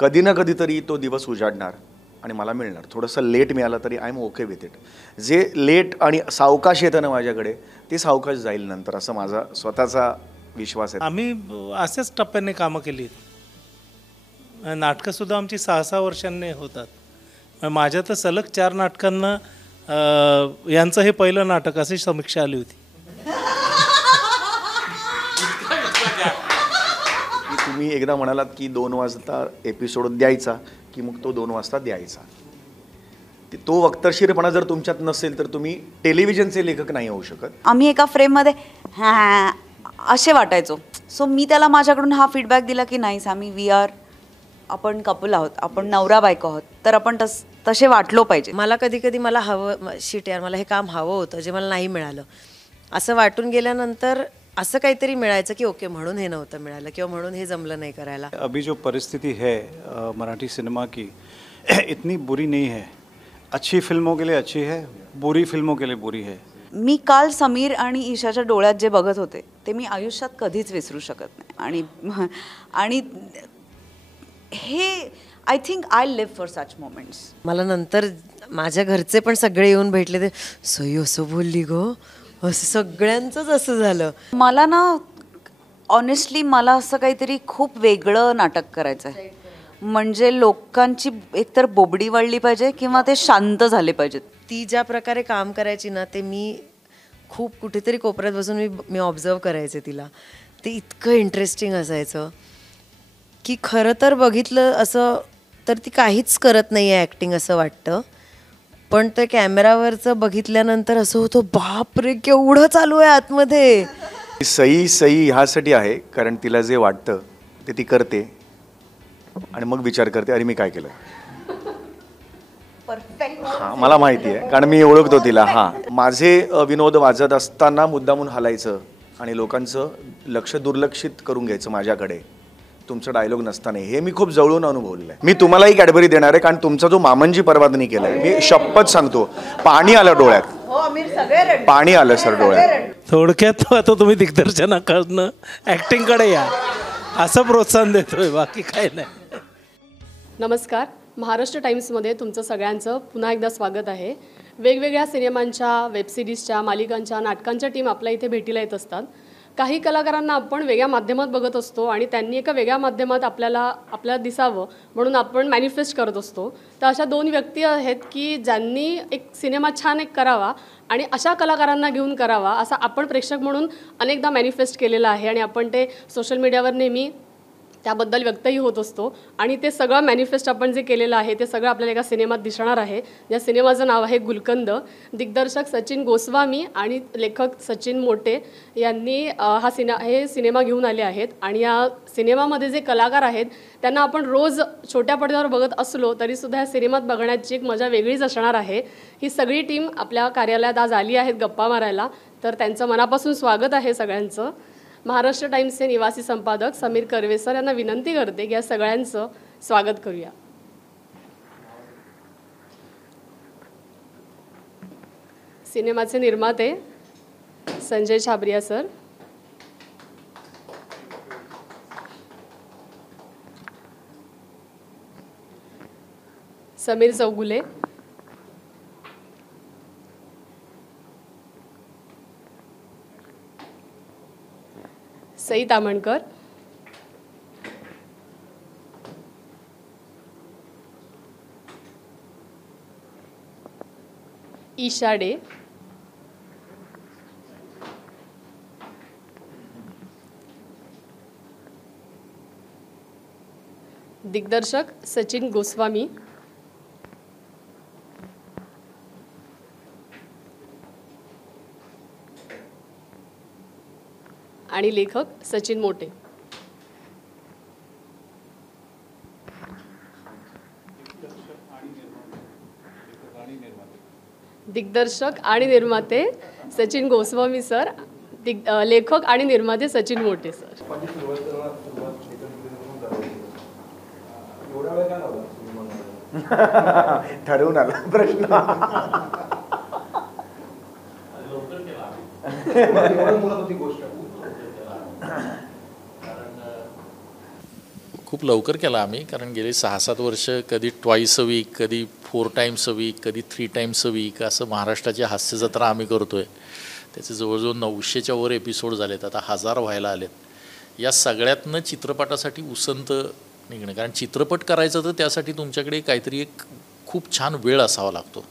कधी ना कधीतरी तो दिवस उजाडणार आणि मला मिळणार. थोडंसं लेट मिळालं तरी I am okay with it. जे लेट आणि सावकाश येतं ना माझ्याकडे ते सावकाश जाईल नंतर, असं माझा स्वतःचा विश्वास आहे. आम्ही असेच टप्प्याने कामं केली. नाटकंसुद्धा आमची 6-6 वर्षांनी होतात. माझ्या तर सलग 4 नाटकांना यांचं हे पहिलं नाटक अशी समीक्षा आली होती. तुम्ही एकदा म्हणालात की 2 वाजता एपिसोड द्यायचा की मग तो 2 वाजता द्यायचा. तो वक्तशीरपणा जर तुमच्यात नसेल तर तुम्ही टेलिव्हिजनचे लेखक नाही होऊ शकत. आम्ही एका फ्रेममध्ये हां असे वाटायचो. सो मी त्याला माझ्याकडून हा फीडबॅक दिला की नाही सामी, आपण कपल आहोत, आपण नवरा बायको आहोत, तर आपण तसे वाटलो पाहिजे. मला कधी कधी मला हवं शिट यार मला हे काम हवं होतं जे मला नाही मिळालं असं वाटून गेल्यानंतर असं काहीतरी मिळायचं की ओके म्हणून हे नव्हतं मिळालं किंवा म्हणून हे जमलं नाही करायला. अभी जो परिस्थिति है मराठी सिनेमा की इतनी बुरी नहीं है. अच्छी फिल्मों के लिए अच्छी है, बुरी फिल्मों के लिए बुरी है. मी काल समीर आणि ईशाच्या डोळ्यात जे बघत होते ते मी आयुष्यात कधीच विसरू शकत नाही. आणि हे I think I live for such moments. मला नंतर माझ्या घरचे पण सगळे येऊन भेटले, ते सई असं बोलली गं, असं सगळ्यांचंच असं झालं. मला ना ऑनेस्टली मला असं काहीतरी खूप वेगळं नाटक करायचं आहे. म्हणजे लोकांची एकतर बोबडी वळली पाहिजे किंवा ते शांत झाले पाहिजेत. ती ज्या प्रकारे काम करायची ना ते मी खूप कुठेतरी कोपऱ्यात बसून मी ऑब्झर्व करायचे तिला. ते इतकं इंटरेस्टिंग असायचं की खरं तर बघितलं असं तर ती काहीच करत नाही आहे ॲक्टिंग असं वाटतं, पण ते कॅमेरावरचं बघितल्यानंतर असं होतं बापरे केवढं चालू आहे आतमध्ये. सई ह्यासाठी आहे कारण तिला जे वाटतं ते ती करते आणि मग विचार करते अरे मी काय केलं. परफेक्ट. हां मला माहिती आहे कारण मी ओळखतो तिला. हां माझे विनोद वाजत असताना मुद्दामून हालायचं आणि लोकांचं लक्ष दुर्लक्षित करून घ्यायचं माझ्याकडे तुमचा डायलॉग नसताना, हे मी खूप जवळून अनुभवलं आहे. मी तुम्हालाही कॅडबरी देणार आहे कारण तुमचा जो मामनजी परवानगी केला आहे, मी शपथ सांगतो पाणी आलं डोळ्यात, पाणी आलं सर डोळ्यात. थोडक्यात आता तुम्ही दिग्दर्शनाकडनं ॲक्टिंगकडे या असं प्रोत्साहन देतोय, बाकी काय नाही. नमस्कार. महाराष्ट्र टाइम्समध्ये तुमचं सगळ्यांचं पुन्हा एकदा स्वागत आहे. वेगवेगळ्या सिनेमांच्या, वेबसिरीजच्या, मालिकांच्या, नाटकांच्या टीम आपल्या इथे भेटीला येत असतात. काही कलाकारांना आपण वेगळ्या माध्यमात बघत असतो आणि त्यांनी एका वेगळ्या माध्यमात आपल्याला दिसावं म्हणून आपण मॅनिफेस्ट करत असतो. तर अशा 2 व्यक्ती आहेत की ज्यांनी एक सिनेमा छान करावा आणि अशा कलाकारांना घेऊन करावा असा आपण प्रेक्षक म्हणून अनेकदा मॅनिफेस्ट केलेला आहे आणि आपण ते सोशल मीडियावर नेहमी त्याबद्दल व्यक्तही होत असतो. आणि ते सगळं मॅनिफेस्ट आपण जे केलेलं आहे ते सगळं आपल्याला एका सिनेमात दिसणार आहे. या सिनेमाचं नाव आहे गुलकंद. दिग्दर्शक सचिन गोस्वामी आणि लेखक सचिन मोटे यांनी हे सिनेमा घेऊन आले आहेत. आणि या सिनेमामध्ये जे कलाकार आहेत त्यांना आपण रोज छोट्या पडद्यावर बघत असलो तरीसुद्धा या सिनेमात बघण्याची एक मजा वेगळीच असणार आहे. ही सगळी टीम आपल्या कार्यालयात आज आली आहेत गप्पा मारायला, तर त्यांचं मनापासून स्वागत आहे सगळ्यांचं. महाराष्ट्र टाइम्सचे निवासी संपादक समीर कर्वे सर यांना विनंती करते की या सगळ्यांचं स्वागत करूया. सिनेमाचे निर्माते संजय छाबरिया सर, समीर चौगुले, सई तामणकर, ईशा डे, दिग्दर्शक सचिन गोस्वामी, आणि लेखक सचिन मोटे. दिग्दर्शक आणि निर्माते सचिन गोस्वामी सर, लेखक आणि निर्माते सचिन मोटे सर. ठरवून आला प्रश्न. खूप लवकर केला आम्ही, कारण गेली 6-7 वर्ष कधी ट्वाईस अ वीक, कधी 4 टाईम्स अ वीक, कधी 3 टाईम्स अ वीक असं महाराष्ट्राची हास्य जत्रा आम्ही करतो आहे. त्याचे जवळजवळ 900च्या वर एपिसोड झालेत, आता 1000 व्हायला आलेत. या सगळ्यातनं चित्रपटासाठी उसंत निघणं, कारण चित्रपट करायचं तर त्यासाठी तुमच्याकडे काहीतरी एक खूप छान वेळ असावा लागतो.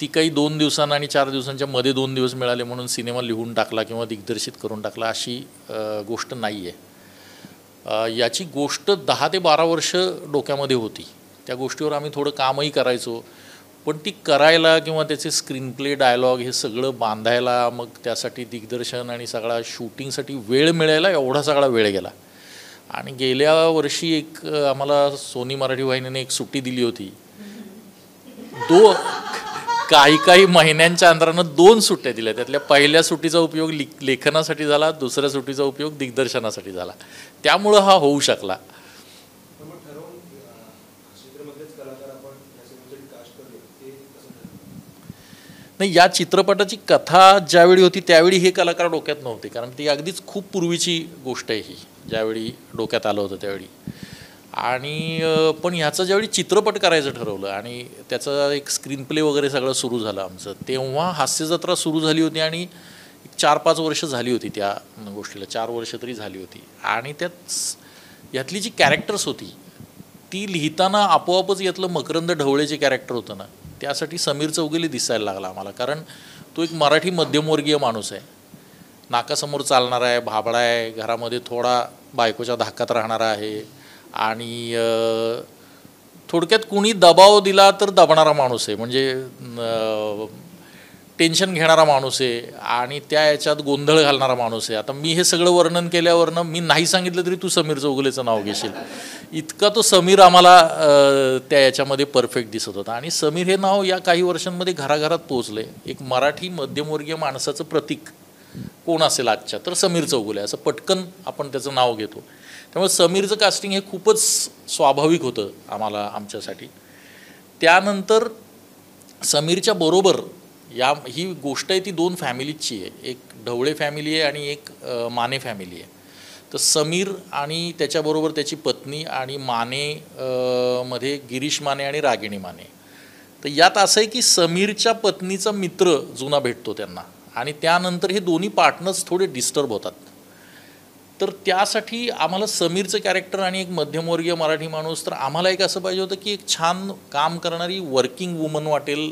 ती काही 2 दिवसांना आणि 4 दिवसांच्या मध्ये 2 दिवस मिळाले म्हणून सिनेमा लिहून टाकला किंवा दिग्दर्शित करून टाकला अशी गोष्ट नाही आहे. याची गोष्ट 10 ते 12 वर्ष डोक्यामध्ये होती. त्या गोष्टीवर आम्ही थोडं कामही करायचो, पण ती करायला किंवा त्याचे स्क्रीन प्ले, डायलॉग हे सगळं बांधायला, मग त्यासाठी दिग्दर्शन आणि सगळा शूटिंगसाठी वेळ मिळायला एवढा सगळा वेळ गेला. आणि गेल्या वर्षी एक आम्हाला सोनी मराठी वाहिनीने एक सुट्टी दिली होती. काही महिन्यांच्या अंतरानं 2 सुट्ट्या दिल्या. त्यातल्या पहिल्या सुट्टीचा उपयोग लेखनासाठी झाला, दुसऱ्या सुट्टीचा उपयोग दिग्दर्शनासाठी झाला. त्यामुळं हा होऊ शकला. नाही, या चित्रपटाची कथा ज्यावेळी होती त्यावेळी हे कलाकार डोक्यात नव्हते, कारण ती अगदीच खूप पूर्वीची गोष्ट आहे ही, ज्यावेळी डोक्यात आलं होतं त्यावेळी. आणि पण ह्याचं ज्यावेळी चित्रपट करायचं ठरवलं आणि त्याचा एक स्क्रीन प्ले वगैरे सगळं सुरू झालं आमचं, तेव्हा हास्यजत्रा सुरू झाली होती आणि 4-5 वर्ष झाली होती त्या गोष्टीला, 4 वर्ष तरी झाली होती. आणि यातली जी कॅरेक्टर्स होती ती लिहिताना आपोआपच यातलं मकरंद ढवळे जे कॅरेक्टर होतं ना, त्यासाठी समीर चौगुले दिसायला लागला आम्हाला, कारण तो एक मराठी मध्यमवर्गीय माणूस आहे, नाकासमोर चालणारा आहे, भाबडा आहे, घरामध्ये थोडा बायकोच्या धाकात राहणारा आहे आणि थोडक्यात कुणी दबाव दिला तर दबणारा माणूस आहे, म्हणजे टेन्शन घेणारा माणूस आहे आणि त्या याच्यात गोंधळ घालणारा माणूस आहे. आता मी हे सगळं वर्णन केल्यावरनं मी नाही सांगितलं तरी तू समीर चौगुलेचं नाव घेशील, इतका तो समीर आम्हाला त्या याच्यामध्ये परफेक्ट दिसत होता. आणि समीर हे नाव या काही वर्षांमध्ये घराघरात पोचलं आहे. एक मराठी मध्यमवर्गीय माणसाचं प्रतीक कोण असेल आजच्या, तर समीर चौगुले असं पटकन आपण त्याचं नाव घेतो. त्यामुळे समीरचं कास्टिंग हे खूपच स्वाभाविक होतं आमच्यासाठी. त्यानंतर समीरच्या बरोबर ही गोष्ट आहे ती 2 फॅमिलीजची आहे, एक ढवळे फॅमिली आहे आणि एक माने फॅमिली आहे. तर समीर आणि त्याच्याबरोबर त्याची पत्नी आणि माने मध्ये गिरीश माने आणि रागिणी माने. तर यात असं आहे की समीरच्या पत्नीचा मित्र जुना भेटतो त्यांना आणि त्यानंतर हे दोन्ही पार्टनर्स थोडे डिस्टर्ब होतात. तर त्यासाठी आम्हाला समीरचं कॅरेक्टर आणि एक मध्यमवर्गीय मराठी माणूस, तर आम्हाला एक असं पाहिजे होतं की एक छान काम करणारी वर्किंग वुमन वाटेल,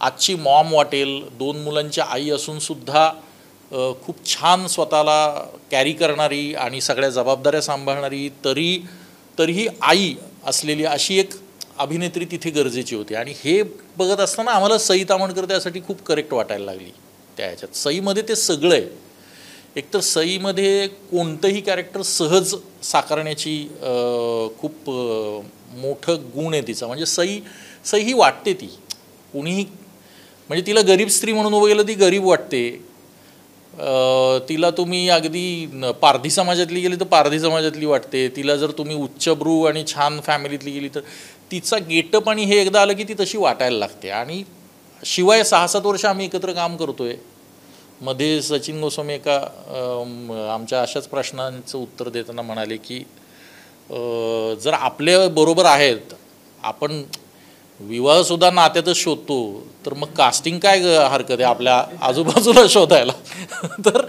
आजची मॉम वाटेल, 2 मुलांची आई असूनसुद्धा खूप छान स्वतःला कॅरी करणारी आणि सगळ्या जबाबदाऱ्या सांभाळणारी, तरीही आई असलेली अशी एक अभिनेत्री तिथे गरजेची होती. आणि हे बघत असताना आम्हाला सई तामणकर त्यासाठी खूप करेक्ट वाटायला लागली. त्या ह्याच्यात सईमध्ये ते सगळं आहे. एकतर सईमध्ये कोणतंही कॅरेक्टर सहज साकारण्याची खूप मोठं गुण आहे तिचा. म्हणजे सई ही वाटते ती कुणीही, म्हणजे तिला गरीब स्त्री म्हणून उभं गेलं ती गरीब वाटते. तिला तुम्ही अगदी पारधी समाजातली गेली तर पारधी समाजातली वाटते. तिला जर तुम्ही उच्चभ्रू आणि छान फॅमिलीतली गेली तर तिचा गेटअप आणि हे एकदा आलं की ती तशी वाटायला लागते. आणि शिवाय 6-7 वर्ष आम्ही एकत्र काम करतोय. मध्ये सचिन गोस्वामी एका आमच्या अशाच प्रश्नांचं उत्तर देताना म्हणाले की जर आपल्या बरोबर आहेत, आपण विवाहसुद्धा नात्यातच शोधतो, तर मग कास्टिंग काय हरकत आहे आपल्या आजूबाजूला शोधायला. तर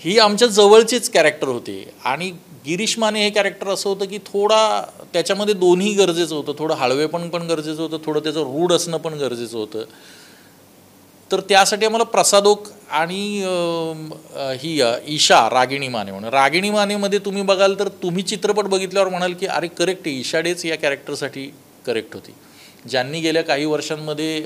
ही आमच्या जवळचीच कॅरेक्टर होते. आणि गिरीश माने हे कॅरेक्टर असं होतं की थोडा त्याच्यामध्ये दोन्ही गरजेचं होतं, थोडं हळवेपण पण गरजेचं होतं, थोडं त्याचं रूढ असणं पण गरजेचं होतं. तर त्यासाठी आम्हाला प्रसादोक आणि ही ईशा रागिणी माने म्हणून, रागिणी मानेमध्ये तुम्ही बघाल तर तुम्ही चित्रपट बघितल्यावर म्हणाल की अरे करेक्ट आहे, ईशा डेच या कॅरेक्टरसाठी करेक्ट होती. ज्यांनी गेल्या काही वर्षांमध्ये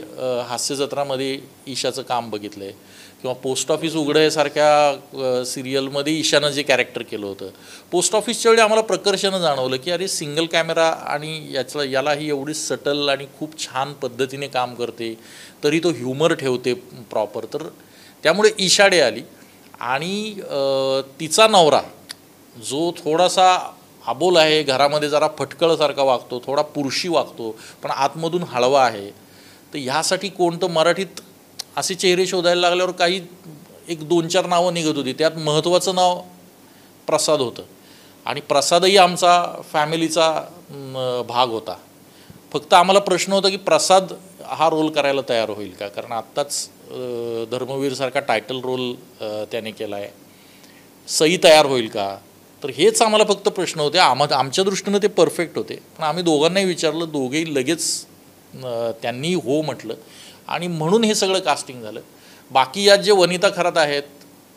हास्यजत्रामध्ये ईशाचं काम बघितलं आहे किंवा पोस्ट ऑफिस उघडं आहे सारख्या सिरियलमध्ये ईशानं जे कॅरेक्टर केलं होतं, पोस्ट ऑफिसच्या वेळी आम्हाला प्रकर्षानं जाणवलं की अरे सिंगल कॅमेरा आणि याला ही एवढी सटल आणि खूप छान पद्धतीने काम करते, तरी तो ह्युमर ठेवते प्रॉपर. तर त्यामुळे ईशा डे आली. आणि तिचा नवरा जो थोडासा अबोल आहे, घरामध्ये जरा फटकळसारखा वागतो, थोडा पुरुषी वागतो, पण आतमधून हळवा आहे. तर ह्यासाठी कोणतं मराठीत असे चेहरे शोधायला लागल्यावर काही 1-2-4 नावं निघत होती. त्यात महत्त्वाचं नाव प्रसाद होतं. आणि प्रसादही आमचा फॅमिलीचा भाग होता. फक्त आम्हाला प्रश्न होता की प्रसाद हा रोल करायला तयार होईल का, कारण आत्ताच धर्मवीरसारखा टायटल रोल त्याने केला आहे. सई तयार होईल का, तर हेच आम्हाला फक्त प्रश्न होते. आमच्या दृष्टीनं ते परफेक्ट होते. पण आम्ही दोघांनाही विचारलं, दोघेही लगेच त्यांनी हो म्हटलं आणि म्हणून हे सगळं कास्टिंग झालं. बाकी यात जे वनिता खरात आहेत,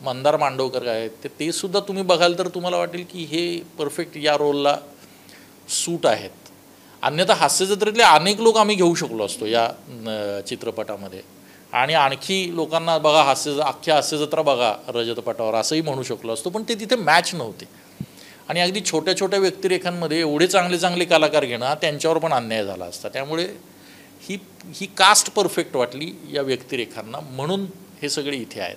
मंदार मांडवकर आहेत, ते सुद्धा तुम्ही बघाल तर तुम्हाला वाटेल की हे परफेक्ट या रोलला सूट आहेत. अन्यथा हास्यजत्रेतले अनेक लोक आम्ही घेऊ शकलो असतो या चित्रपटामध्ये आणि आणखी लोकांना बघा अख्ख्या हास्यजत्रा बघा रजतपटावर असंही म्हणू शकलो असतो, पण ते तिथे मॅच नव्हते. आणि अगदी छोट्या छोट्या व्यक्तिरेखांमध्ये एवढे चांगले चांगले कलाकार घेणं त्यांच्यावर पण अन्याय झाला असता. त्यामुळे ही कास्ट परफेक्ट वाटली या व्यक्तिरेखांना, म्हणून हे सगळे इथे आहेत.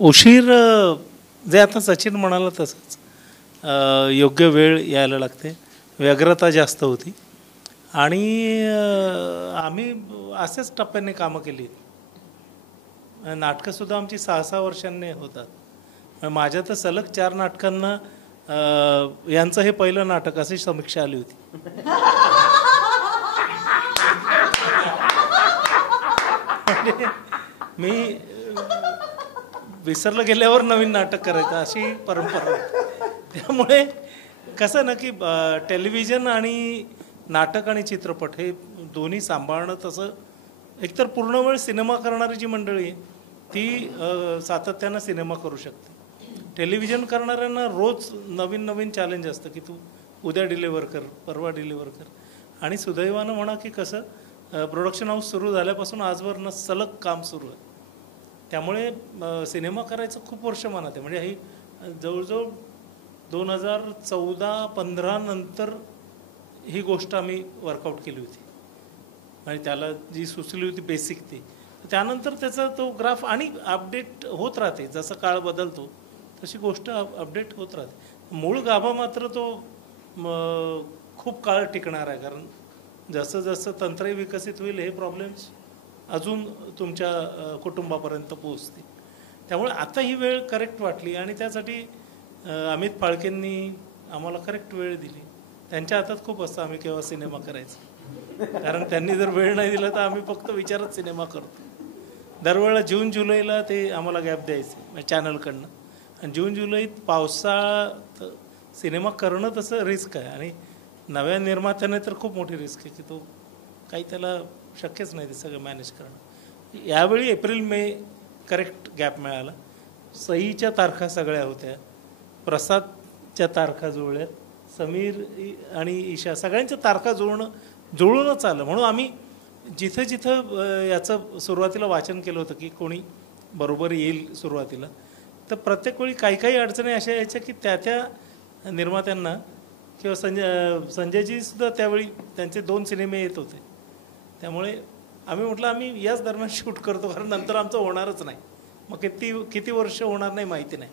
उशीर जे आता सचिन म्हणाला तसंच योग्य वेळ यायला लागते, व्यग्रता जास्त होती आणि आम्ही असेच टप्प्याने कामं केली. नाटकंसुद्धा आमची 6-6 वर्षांनी होतात. माझ्या तर सलग 4 नाटकांना यांचं हे पहिलं नाटक अशी समीक्षा आली होती. मी विसरलं गेल्यावर नवीन नाटक करायचं अशी परंपरा. त्यामुळे कसं ना की टेलिव्हिजन आणि नाटक आणि चित्रपट हे दोन्ही सांभाळणं, तसं एकतर पूर्ण वेळ सिनेमा करणारी जी मंडळी आहे ती सातत्यानं सिनेमा करू शकते. टेलिव्हिजन करणाऱ्यांना रोज नवीन नवीन चॅलेंज असतं की तू उद्या डिलिव्हर कर, परवा डिलिव्हर कर. आणि सुदैवानं म्हणा की कसं प्रोडक्शन हाऊस सुरू झाल्यापासून आजवरनं सलग काम सुरू आहे. त्यामुळे सिनेमा करायचं खूप वर्ष मनात आहे. म्हणजे ही जवळजवळ 2014-15 नंतर ही गोष्ट आम्ही वर्कआउट केली होती आणि त्याला जी सुचली होती बेसिक ती. त्यानंतर त्याचा तो ग्राफ आणि अपडेट होत राहते. जसं काळ बदलतो तशी गोष्ट अपडेट होत राहते. मूळ गाभा मात्र तो खूप काळ टिकणार आहे, कारण जसं जसं तंत्रही विकसित होईल हे प्रॉब्लेम्स अजून तुमच्या कुटुंबापर्यंत पोहोचतील. त्यामुळे आता ही वेळ करेक्ट वाटली आणि त्यासाठी अमित फाळकेंनी आम्हाला करेक्ट वेळ दिली. त्यांच्या हातात खूप असतं आम्ही केव्हा सिनेमा करायचा, कारण त्यांनी जर वेळ नाही दिला तर आम्ही फक्त विचारत सिनेमा करतो. दरवेळेला जून-जुलैला ते आम्हाला गॅप द्यायचे चॅनलकडनं. आणि जून-जुलैत पावसाळा सिनेमा करणं तसं रिस्क आहे आणि नव्या निर्मात्याने तर खूप मोठी रिस्क आहे की तो काही त्याला शक्यच नाही ते सगळं मॅनेज करणं. यावेळी एप्रिल-मे करेक्ट गॅप मिळाला. सईच्या तारखा सगळ्या होत्या, प्रसादच्या तारखा जुळल्या, समीर आणि ईशा सगळ्यांच्या तारखा जुळूनच आलं. म्हणून आम्ही जिथं जिथं याचं सुरुवातीला वाचन केलं होतं की कोणी बरोबर येईल सुरुवातीला, तर प्रत्येक वेळी काही काही अडचणी अशा यायच्या की त्या निर्मात्यांना किंवा संजयजीसुद्धा त्यावेळी त्यांचे 2 सिनेमे येत होते. त्यामुळे आम्ही म्हटलं आम्ही याच दरम्यान शूट करतो, कारण नंतर आमचं होणारच नाही. मग किती वर्ष होणार नाही माहिती नाही.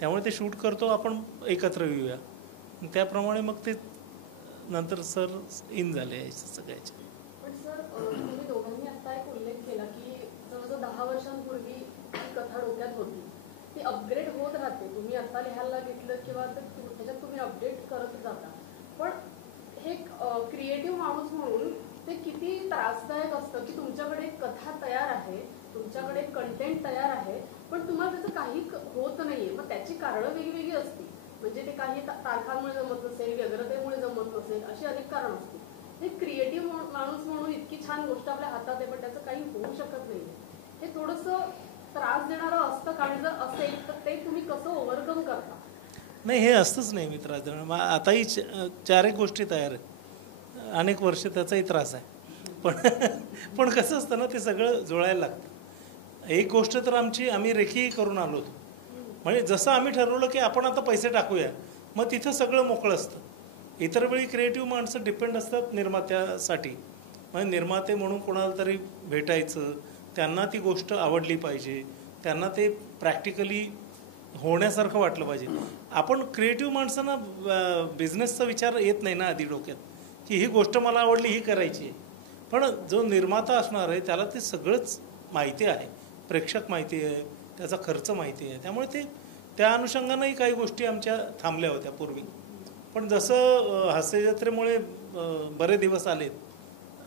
त्यामुळे ते शूट करतो, आपण एकत्र येऊया. त्याप्रमाणे मग ते नंतर सर इन झाले यायचं सगळ्याचे. पण सर तुम्ही दोघांनी आता एक उल्लेख केला की जवळजवळ 10 वर्षांपूर्वी ही कथा डोक्यात होती, ती अपग्रेड होत राहते. तुम्ही आता लिहायला घेतलं किंवा त्याच्यात तुम्ही अपडेट करत जाता. पण हे क्रिएटिव्ह माणूस म्हणून ते किती त्रासदायक असतं की तुमच्याकडे कथा तयार आहे, तुमच्याकडे कंटेंट तयार आहे, पण तुम्हाला त्याचं काही होत नाहीये. मग त्याची कारणं वेगवेगळी असतील. म्हणजे ते काही तारखांमुळे जमत नसेल, व्यग्रतेमुळे जमत नसेल, अशी अनेक कारण असतील. हे क्रिएटिव्ह माणूस म्हणून इतकी छान गोष्ट आपल्या हातात आहे, पण त्याचं काही होऊ शकत नाही. हे थोडंसं त्रास देणारं असतं का? आणि जर असेल तर ते तुम्ही कसं ओव्हरकम करता? नाही, हे असतंच नाही मी त्रास देणार. आताही 4 गोष्टी तयार आहेत, अनेक वर्ष त्याचाही त्रास आहे. पण कसं असतं ना, ते सगळं जुळायला लागतं. एक गोष्ट तर आम्ही रेखी करून आलो होतो. म्हणजे जसं आम्ही ठरवलं की आपण आता पैसे टाकूया, मग तिथं सगळं मोकळं असतं. इतर वेळी क्रिएटिव्ह माणसं डिपेंड असतात निर्मात्यासाठी. म्हणजे निर्माते म्हणून कोणाला तरी भेटायचं, त्यांना ती गोष्ट आवडली पाहिजे, त्यांना ते प्रॅक्टिकली होण्यासारखं वाटलं पाहिजे. आपण क्रिएटिव्ह माणसांना बिझनेसचा विचार येत नाही ना आधी डोक्यात, की ही गोष्ट मला आवडली, ही करायची आहे. पण जो निर्माता असणार आहे त्याला ते सगळंच माहिती आहे, प्रेक्षक माहिती आहे, त्याचा खर्च माहिती आहे. त्यामुळे ते त्या अनुषंगानंही काही गोष्टी आमच्या थांबल्या होत्या पूर्वी. पण जसं हास्य जत्रेमुळे बरे दिवस आलेत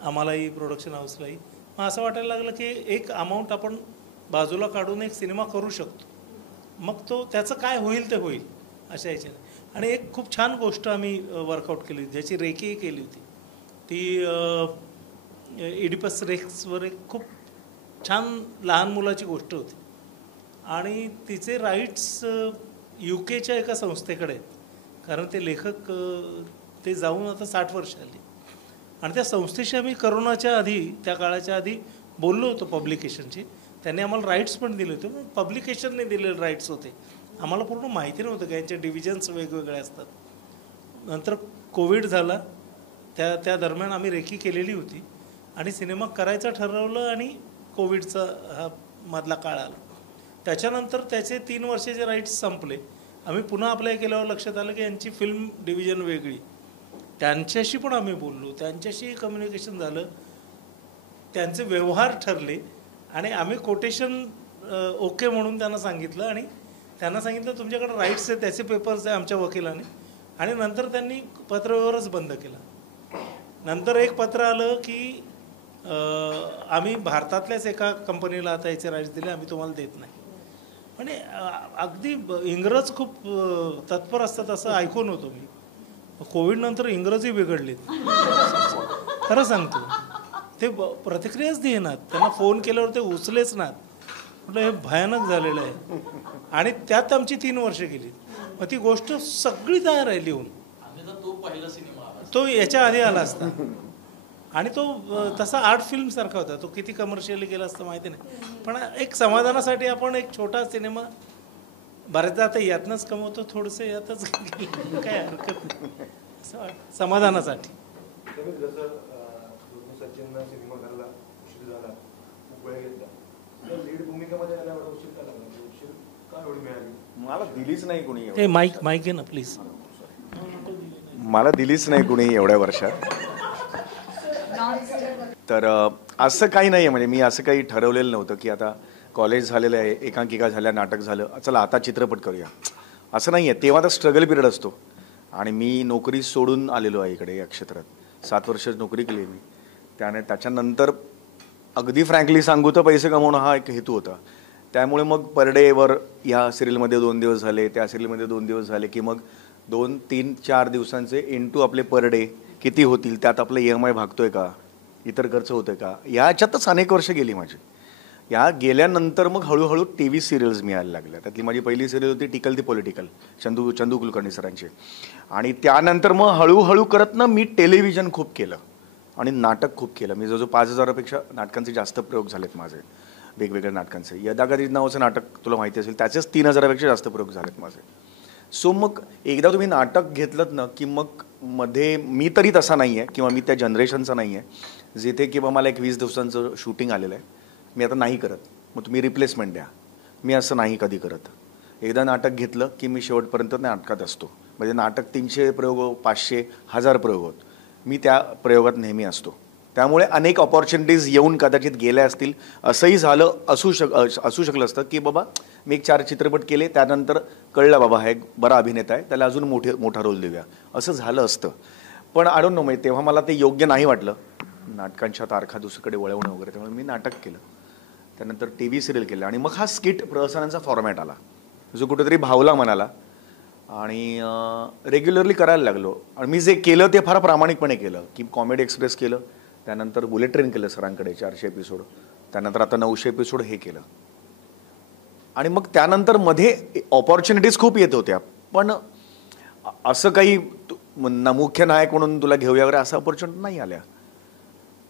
आम्हालाही, प्रोडक्शन हाऊसलाही, मग असं वाटायला लागलं की एक अमाऊंट आपण बाजूला काढून एक सिनेमा करू शकतो. मग तो त्याचं काय होईल ते होईल अशा ह्याच्याने. आणि एक खूप छान गोष्ट आम्ही वर्कआउट केली होती, ज्याची रेकीही केली होती. ती इडिपस रेक्सवर एक खूप छान लहान मुलाची गोष्ट होती आणि तिचे राईट्स UK एका संस्थेकडे आहेत. कारण ते लेखक ते जाऊन आता 60 वर्ष आली. आणि त्या संस्थेशी आम्ही करोनाच्या आधी, त्या काळाच्या आधी बोललो होतो पब्लिकेशनची. त्यांनी आम्हाला राईट्स पण दिले होते, पण पब्लिकेशनने दिलेले राईट्स होते. आम्हाला पूर्ण माहिती नव्हतं की यांचे डिव्हिजन्स वेगवेगळे असतात. नंतर कोविड झाला, त्या दरम्यान आम्ही रेकी केलेली होती आणि सिनेमा करायचं ठरवलं आणि कोविडचा हा मधला काळ आला. त्याच्यानंतर त्याचे 3 वर्षाचे राईट्स संपले. आम्ही पुन्हा अप्लाय केल्यावर लक्षात आलं की यांची फिल्म डिव्हिजन वेगळी. त्यांच्याशी पण आम्ही बोललो, त्यांच्याशी कम्युनिकेशन झालं, त्यांचे व्यवहार ठरले आणि आम्ही कोटेशन ओके म्हणून त्यांना सांगितलं आणि त्यांना सांगितलं तुमच्याकडे राईट्स आहे, त्याचे पेपर्स आहे आमच्या वकिलाने. आणि नंतर त्यांनी पत्रव्यवहारच बंद केला. नंतर एक पत्र आलं की आम्ही भारतातल्याच एका कंपनीला आता याचे राईट्स दिले, आम्ही तुम्हाला देत नाही. म्हणजे अगदी इंग्रज खूप तत्पर असतात असं ऐकून होतो मी. कोविडनंतर इंग्रजी बिघडलीत खरं सांगतो. ते प्रतिक्रियाच देणार, त्यांना फोन केल्यावर ते उचलेच नात. म्हटलं हे भयानक झालेलं आहे. आणि त्यात आमची 3 वर्ष गेली. मग ती गोष्ट सगळी तयार आहे लिहून. तो पहिला सिनेमा तो याच्या आधी आला असता आणि तो तसा आर्ट फिल्म सारखा होता. तो किती कमर्शियली गेला असतं माहिती नाही, पण एक समाधानासाठी आपण एक छोटा सिनेमा बऱ्याचदा आता यातनंच कमवतो, थोडंसं यातच काय हरकत नाही, समाधानासाठी. सचिनला सिनेमा करायला उशीर झाला, खूप वेळ घेतला. लीड भूमिकेमध्ये आल्यावर उशीर का लागला? उशीर का एवढी मिळाली? मला दिलीच नाही कुणी. हे माईक घे ना प्लीज. मला दिलीच नाही कुणी एवढ्या वर्षात. तर असं काही नाही आहे. म्हणजे मी असं काही ठरवलेलं नव्हतं की आता कॉलेज झालेलं आहे, एकांकिका झाल्या, नाटक झालं, चला आता चित्रपट करूया, असं नाही आहे. तेव्हा तर स्ट्रगल पिरियड असतो. आणि मी नोकरी सोडून आलेलो आहे इकडे या क्षेत्रात. 7 वर्ष नोकरी केली मी. त्याच्यानंतर अगदी फ्रँकली सांगू तर पैसे कमवणं हा एक हेतू होता. त्यामुळे मग पर डेवर ह्या सिरियलमध्ये 2 दिवस झाले, त्या सिरियलमध्ये 2 दिवस झाले की मग 2, 3, 4 दिवसांचे इंटू आपले पर डे किती होतील, त्यात आपलं EMI भागतोय का, इतर खर्च होतोय का, याच्यातच अनेक वर्ष गेली माझी. या गेल्यानंतर मग हळूहळू TV सिरियल्स मिळायला लागल्या. त्यातली माझी पहिली सिरियल होती टिकल दी पॉलिटिकल, चंदू कुलकर्णी सरांची. आणि त्यानंतर मग हळूहळू करत ना मी टेलिव्हिजन खूप केलं आणि नाटक खूप केलं. मी जवळजवळ 5,000पेक्षा नाटकांचे जास्त प्रयोग झालेत माझे, वेगवेगळ्या नाटकांचे. यदाकधी नावाचं नाटक तुला माहिती असेल, त्याचेच 3,000पेक्षा जास्त प्रयोग झालेत माझे. सो मग एकदा तुम्ही नाटक घेतलं ना की मग मध्ये मी तरी तसा नाही आहे किंवा मी त्या जनरेशनचा नाही आहे जिथे किंवा मला एक 20 दिवसांचं शूटिंग आलेलं आहे, मी आता नाही करत, मग तुम्ही रिप्लेसमेंट द्या. मी असं नाही कधी करत. एकदा नाटक घेतलं की मी शेवटपर्यंत नाटकात असतो. म्हणजे नाटक 300 प्रयोग, 500, 1000 प्रयोग होत, मी त्या प्रयोगात नेहमी असतो. त्यामुळे अनेक ऑपॉर्च्युनिटीज येऊन कदाचित गेल्या असतील. असंही झालं असू शकलं असतं की बाबा मी एक 4 चित्रपट केले, त्यानंतर कळलं बाबा हा एक बरा अभिनेता आहे, त्याला अजून मोठा रोल देऊया, असं झालं असतं. पण आय डोंट नो, म्हणजे तेव्हा मला ते योग्य नाही वाटलं नाटकांच्या तारखा दुसरीकडे वळवणं वगैरे. त्यामुळे मी नाटक केलं, त्यानंतर TV सिरियल केलं आणि मग हा स्किट प्रहसनांचा फॉर्मॅट आला जो कुठेतरी भावला मनाला आणि रेग्युलरली करायला लागलो. आणि मी जे केलं ते फार प्रामाणिकपणे केलं की कॉमेडी एक्सप्रेस केलं, त्यानंतर बुलेट ट्रेन केलं सरांकडे 400 एपिसोड, त्यानंतर आता 900 एपिसोड हे केलं. आणि मग त्यानंतर मध्ये ऑपॉर्च्युनिटीज खूप येत होत्या, पण असं काही मुख्य नायक म्हणून तुला घेऊया वगैरे असं ऑपॉर्च्युनिटी नाही आल्या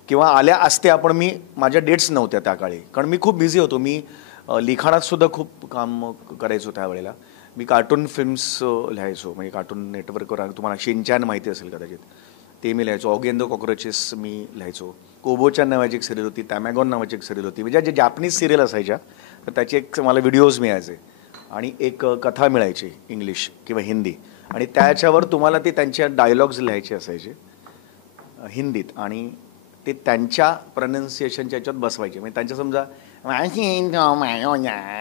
किंवा आल्या असत्या, पण माझ्या डेट्स नव्हत्या त्या काळी, कारण मी खूप बिझी होतो. मी लिखाणात सुद्धा खूप काम करायचो त्यावेळेला. मी कार्टून फिल्म्स लिहायचो, म्हणजे कार्टून नेटवर्कवर तुम्हाला शिनचॅन माहिती असेल कदाचित, ते मी लिहायचो. ऑगी अँड द कॉकरोचेस मी लिहायचो. कोबोचान नावाची एक सिरियल होती, तॅमॅगॉन नावाची एक सिरियल होती, म्हणजे जे जापनीज सिरियल असायच्या तर त्याचे एक मला व्हिडिओज मिळायचे आणि एक कथा मिळायची इंग्लिश किंवा हिंदी, आणि त्याच्यावर तुम्हाला ते त्यांच्या डायलॉग्स लिहायचे असायचे हिंदीत आणि ते त्यांच्या प्रनाऊन्सिएशनच्या याच्यात बसवायचे. म्हणजे त्यांच्या समजा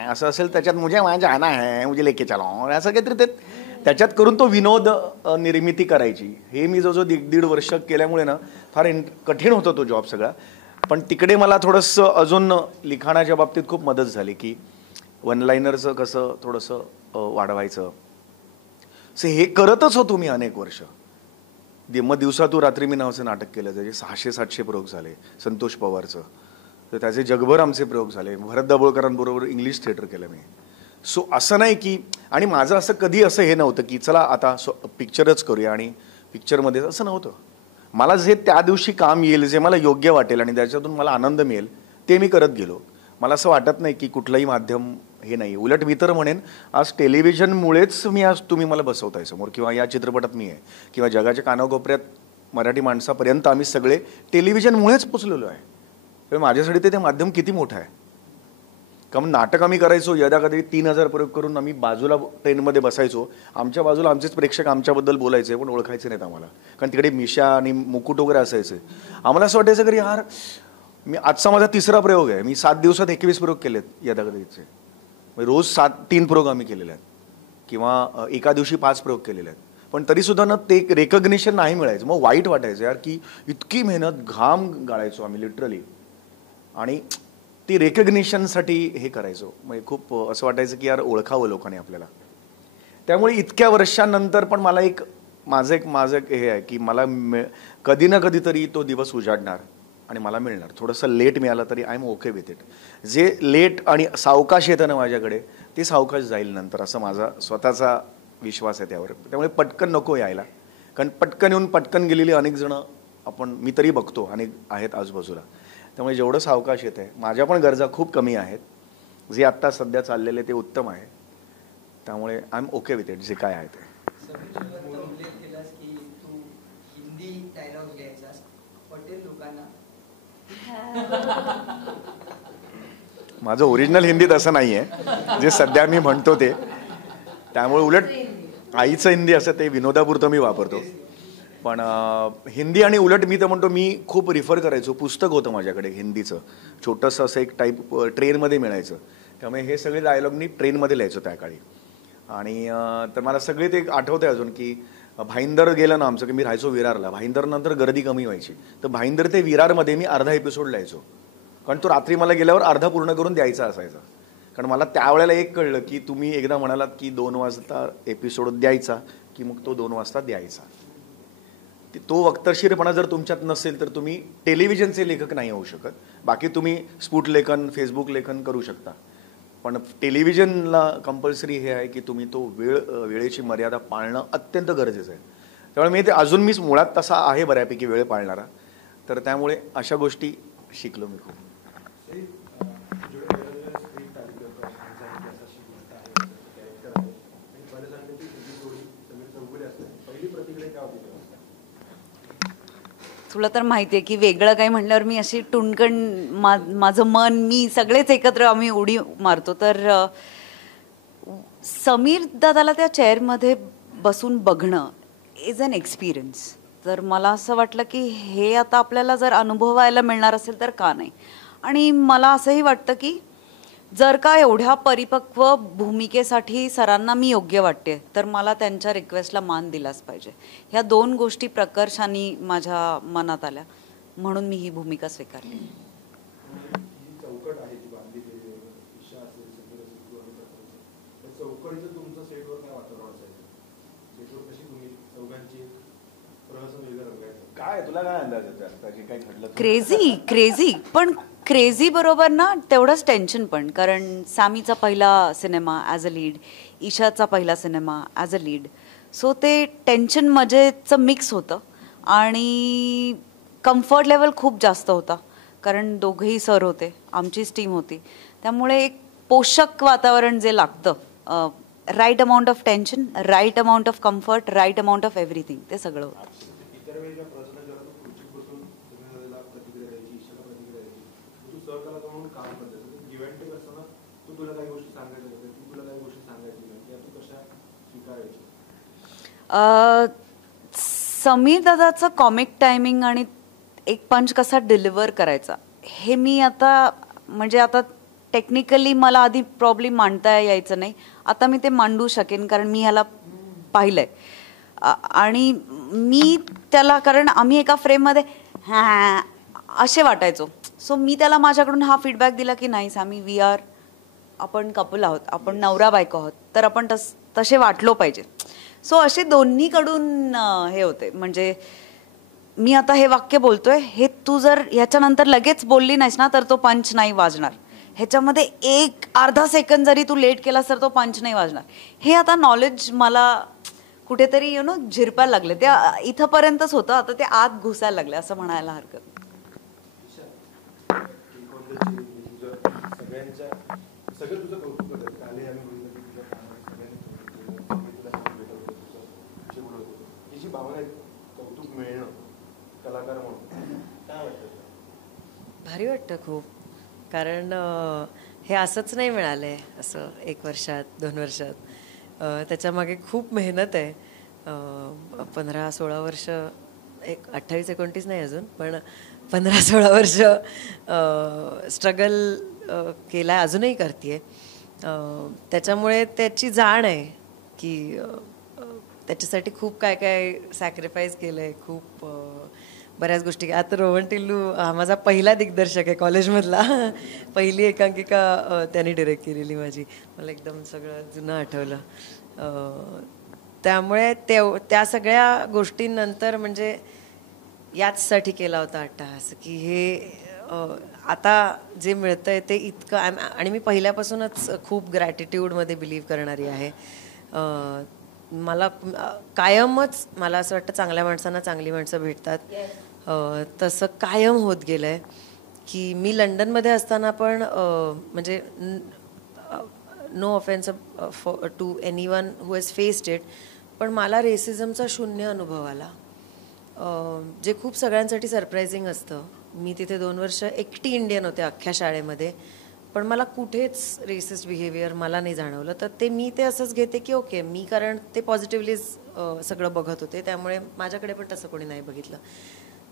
असं असेल त्याच्यात मुझे वहाँ जाना है मुझे लेके चलो असं काहीतरी ते त्याच्यात करून तो विनोद निर्मिती करायची. हे मी जो दीड वर्ष केल्यामुळे ना फार कठीण होतं तो जॉब सगळा. पण तिकडे मला थोडंसं अजून लिखाणाच्या बाबतीत खूप मदत झाली की वन लाईनरचं कसं थोडंसं वाढवायचं. हे करतच होतो मी अनेक वर्ष. मग दिवसातून रात्री मी नावाचं नाटक केलं, त्याचे 600-700 प्रयोग झाले. संतोष पवारचं तर त्याचे जगभर आमचे प्रयोग झाले. भरत दाभोळकरांबरोबर इंग्लिश थिएटर केलं मी. सो असं नाही की, आणि माझं असं कधी असं हे नव्हतं की चला आता पिक्चरच करूया आणि पिक्चरमध्ये असं नव्हतं. मला जे त्या दिवशी काम येईल, जे मला योग्य वाटेल आणि त्याच्यातून मला आनंद मिळेल ते मी करत गेलो. मला असं वाटत नाही की कुठलंही माध्यम हे नाही. उलट मी तर म्हणेन आज टेलिव्हिजनमुळेच मी आज तुम्ही मला बसवताय समोर, किंवा या चित्रपटात मी आहे, किंवा जगाच्या कानाकोपऱ्यात मराठी माणसापर्यंत आम्ही सगळे टेलिव्हिजनमुळेच पोचलेलो आहे. तर माझ्यासाठी ते माध्यम किती मोठं आहे. कारण नाटक आम्ही करायचो यदा कधी 3000 प्रयोग करून आम्ही बाजूला ट्रेनमध्ये बसायचो. आमच्या बाजूला आमचेच प्रेक्षक आमच्याबद्दल बोलायचे पण ओळखायचे नाहीत आम्हाला, कारण तिकडे मिशा आणि मुकुट वगैरे असायचे. आम्हाला असं वाटायचं की यार मी आजचा माझा 3रा प्रयोग आहे. मी 7 दिवसात 21 प्रयोग केलेत यदा कधीचे. रोज 3 प्रयोग आम्ही केलेले आहेत, किंवा एका दिवशी 5 प्रयोग केलेले आहेत. पण तरीसुद्धा ना ते रेकग्निशन नाही मिळायचं. मग वाईट वाटायचं यार की इतकी मेहनत घाम गाळायचो आम्ही लिटरली, आणि ती रेकग्निशनसाठी हे करायचो. म्हणजे खूप असं वाटायचं की यार ओळखावं लोकांनी आपल्याला. त्यामुळे इतक्या वर्षांनंतर पण मला माझं एक हे आहे की मला कधी ना कधीतरी तो दिवस उजाडणार आणि मला मिळणार. थोडंसं लेट मिळालं तरी I am okay with it. जे लेट आणि सावकाश येतं ना माझ्याकडे ते सावकाश जाईल नंतर, असं माझा स्वतःचा विश्वास आहे त्यावर. त्यामुळे पटकन नको यायला, कारण पटकन येऊन पटकन गेलेली अनेक जण मी तरी बघतो अनेक आहेत आजूबाजूला. त्यामुळे जेवढं सावकाश येत आहे, माझ्या पण गरजा खूप कमी आहेत. जे आत्ता सध्या चाललेले ते उत्तम आहे. त्यामुळे I am okay with it जे काय आहे ते. माझं ओरिजिनल हिंदीत असं नाही आहे जे सध्या मी म्हणतो ते. त्यामुळे उलट आईचं हिंदी असं ते विनोदापुरतं मी वापरतो. पण हिंदी, आणि उलट मी तर म्हणतो मी खूप रिफर करायचो. पुस्तक होतं माझ्याकडे हिंदीचं छोटंसं, असं एक टाईप ट्रेनमध्ये मिळायचं. त्यामुळे हे सगळे डायलॉग मी ट्रेनमध्ये लिहायचो त्या काळी. आणि तर मला सगळे ते आठवतं आहे अजून की भाईंदर गेलं ना आमचं, की मी राहायचो विरारला. भाईंदर नंतर गर्दी कमी व्हायची, तर भाईंदर ते विरारमध्ये मी अर्धा एपिसोड लिहायचो, कारण तो रात्री मला गेल्यावर अर्धा पूर्ण करून द्यायचा असायचा. कारण मला त्यावेळेला एक कळलं की तुम्ही एकदा म्हणालात की 2 वाजता एपिसोड द्यायचा, की मग तो 2 वाजता द्यायचा. तो वक्तशीरपणा जर तुमच्यात नसेल तर तुम्ही टेलिव्हिजनचे लेखक नाही होऊ शकत. बाकी तुम्ही स्फुट लेखन, फेसबुक लेखन करू शकता, पण टेलिव्हिजनला कंपल्सरी हे आहे की तुम्ही तो वेळेची मर्यादा पाळणं अत्यंत गरजेचं आहे. त्यामुळे मी ते अजून मीच मुळात तसा आहे बऱ्यापैकी वेळ पाळणारा. तर त्यामुळे अशा गोष्टी शिकलो मी खूप. तुला तर माहिती आहे की वेगळं काही म्हणल्यावर मी अशी टुणकण माझं मन मी सगळेच एकत्र आम्ही उडी मारतो. तर समीर दादाला त्या चेअरमध्ये बसून बघणं इज अन एक्सपिरियन्स. तर मला असं वाटलं की हे आता आपल्याला जर अनुभवायला मिळणार असेल तर का नाही. आणि मला असंही वाटतं की जर का एवढ्या परिपक्व भूमिकेसाठी सरांना मी योग्य वाटते तर मला त्यांच्या रिक्वेस्टला मान दिलाच पाहिजे. ह्या 2 गोष्टी प्रकर्षाने माझ्या मनात आल्या, म्हणून मी ही भूमिका स्वीकारली. काय तुला काय अंदाज येतो? क्रेझी पण क्रेझी बरोबर ना तेवढंच टेन्शन पण. कारण सॅमीचा पहिला सिनेमा ॲज अ लीड, ईशाचा पहिला cinema as a lead. So ते टेन्शन मजेचं मिक्स होतं आणि कम्फर्ट लेवल खूप जास्त होता, कारण दोघेही सर होते, आमचीच टीम होती. त्यामुळे एक पोषक वातावरण जे लागतं, right amount of tension, right amount of comfort, right amount of everything, ते सगळं होतं. समीर दादाचं कॉमिक टायमिंग आणि एक पंच कसा डिलिव्हर करायचा हे मी आता टेक्निकली मला आधी प्रॉब्लेम मांडता यायचं नाही, आता मी ते मांडू शकेन कारण मी ह्याला पाहिलंय. आणि मी त्याला, कारण आम्ही एका फ्रेममध्ये हां असे वाटायचो, सो मी त्याला माझ्याकडून हा फीडबॅक दिला की नाही सामी, वी आर, आपण कपल आहोत, आपण नवरा बायको आहोत, तर आपण तसे वाटलो पाहिजे. सो असे दोन्हीकडून हे होते. म्हणजे मी आता हे वाक्य बोलतोय, हे तू जर ह्याच्यानंतर लगेच बोलली नाहीस ना तर तो पंच नाही वाजणार. ह्याच्यामध्ये एक अर्धा सेकंद जरी तू लेट केलास तर तो पंच नाही वाजणार. हे आता नॉलेज मला कुठेतरी झिरपायला लागले. ते इथंपर्यंतच होतं, आता ते आत घुसायला लागले असं म्हणायला हरकत नाही. सगळं तुझं कौतुक करतात. कालही आम्ही बघितलं की तुझ्या कामात सगळ्यांनी तुला छान भेटत होतं, तुझे बोलत होतं. ही जी भावना आहे, कौतुक मिळणं कलाकार म्हणून, काय वाटतं? भारी वाटतं खूप. कारण हे असंच नाही मिळालं आहे, असं 1 वर्षात 2 वर्षात. त्याच्यामागे खूप मेहनत आहे. 15-16 वर्ष, 28-29 नाही अजून, पण 15-16 वर्ष स्ट्रगल केला आहे, अजूनही करते. त्याच्यामुळे त्याची जाण आहे की त्याच्यासाठी खूप काय काय सॅक्रिफाईस केलं आहे, खूप बऱ्याच गोष्टी. आता रोहन टिल्लू हा माझा पहिला दिग्दर्शक आहे कॉलेजमधला. पहिली एकांकिका त्यांनी डिरेक्ट केलेली माझी. मला एकदम सगळं जुनं आठवलं. त्यामुळे त्या सगळ्या गोष्टींनंतर म्हणजे याचसाठी केला होता अट्टहास की हे आता जे मिळतं आहे ते इतकं. आणि मी पहिल्यापासूनच खूप ग्रॅटिट्यूडमध्ये बिलीव्ह करणारी आहे. मला कायमच मला असं वाटतं चांगल्या माणसांना चांगली माणसं भेटतात. तसं कायम होत गेलं आहे की मी लंडनमध्ये असताना पण म्हणजे no offence to anyone who has faced it, पण मला रेसिझमचा 0 अनुभव आला, जे खूप सगळ्यांसाठी सरप्रायझिंग असतं. मी तिथे 2 वर्ष एकटी इंडियन होते अख्ख्या शाळेमध्ये, पण मला कुठेच रेसिस्ट बिहेवियर मला नाही जाणवलं. तर ते असंच घेते की ओके, मी कारण ते पॉझिटिव्हलीच सगळं बघत होते, त्यामुळे माझ्याकडे पण तसं कोणी नाही बघितलं.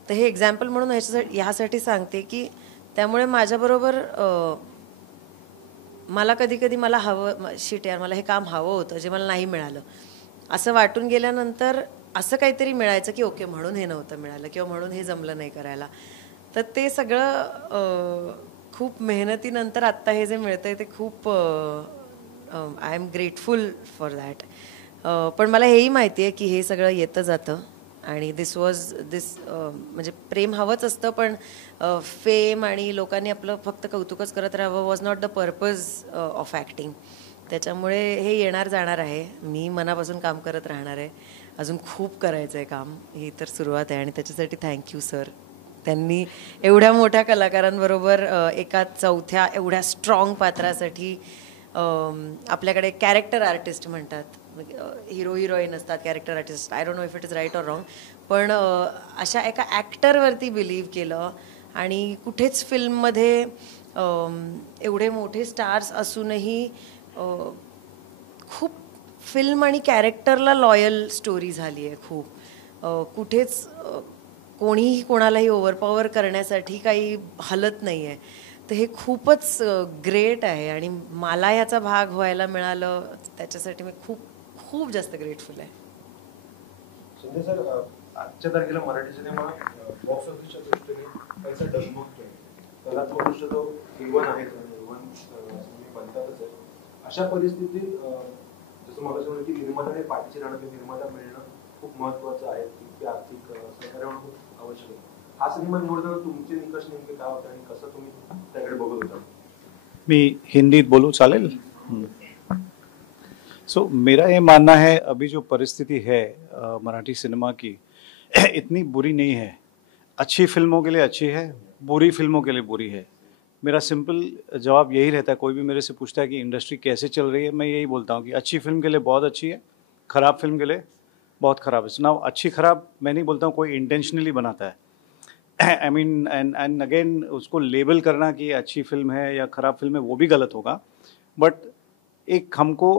तर हे एक्झाम्पल म्हणून ह्यासाठी सांगते की त्यामुळे माझ्याबरोबर मला कधी कधी मला हवं, शिट यार मला हे काम हवं होतं जे मला नाही मिळालं असं वाटून गेल्यानंतर असं काहीतरी मिळायचं की ओके म्हणून हे नव्हतं मिळालं किंवा म्हणून हे जमलं नाही करायला. तर ते सगळं खूप मेहनतीनंतर आत्ता हे जे मिळतंय ते खूप I am grateful for that. पण मला हेही माहिती आहे की हे सगळं येतं जातं आणि दिस म्हणजे प्रेम हवंच असतं, पण फेम आणि लोकांनी आपलं फक्त कौतुकच करत राहावं was not the purpose of acting. त्याच्यामुळे हे येणार जाणार आहे. मी मनापासून काम करत राहणार आहे. अजून खूप करायचं आहे काम, ही तर सुरुवात आहे. आणि त्याच्यासाठी थँक्यू सर. त्यांनी एवढ्या मोठ्या कलाकारांबरोबर एका चौथ्या एवढ्या स्ट्रॉंग पात्रासाठी आपल्याकडे कॅरेक्टर आर्टिस्ट म्हणतात, हिरो हिरोईन असतात character artist, I don't know if it is right or wrong, पण अशा एका ॲक्टरवरती बिलीव्ह केलं. आणि कुठेच फिल्ममध्ये एवढे मोठे स्टार्स असूनही खूप फिल्म आणि कॅरेक्टरला लॉयल स्टोरी झाली आहे खूप. कुठेच कोणीही कोणालाही ओव्हरपॉवर करण्यासाठी काही हलत नाही आहे. तर हे खूपच ग्रेट आहे आणि मला याचा भाग व्हायला मिळालं त्याच्यासाठी मी खूप खूप जास्त ग्रेटफुल आहे. संजय सर, आजच्या तारखेला मराठी सिनेमा बॉक्स ऑफिसच्या दृष्टीने पैसा डगमगतोय. त्याला थोडंसं तो इवन आहे, इवन बनतातच आहे. अशा परिस्थितीत जसं मला असं की निर्मात्याने पाठीशी राहणं, निर्माता मिळणं खूप महत्त्वाचं आहे. तितके आर्थिक सहकार्य होणं खूप आवश्यक आहे. हा सिनेमा निवडताना तुमचे निकष नेमके काय होते आणि कसं तुम्ही त्याकडे बघत होता? मी हिंदीत बोलूं चालेल? सो मेरा ये मानना है अभी जो परिस्थिति है मराठी सिनेमा की इतनी बुरी नहीं है. अच्छी फिल्मों के लिए अच्छी है, बुरी फिल्मों के लिए बुरी है. मेरा सिंपल जवाब यही रहता है. कोई भी मेरे से पूछता है कि इंडस्ट्री कैसे चल रही है, मैं यही बोलता हूँ कि अच्छी फिल्म के लिए बहुत अच्छी है, ख़राब फिल्म के लिए बहुत ख़राब है. ना अच्छी ख़राब मैं नहीं बोलता हूँ, कोई इंटेंशनली बनाता है. आई मीन एंड अगेन उसको लेबल करना कि अच्छी फिल्म है या ख़राब फिल्म है वो भी गलत होगा. बट एक हमको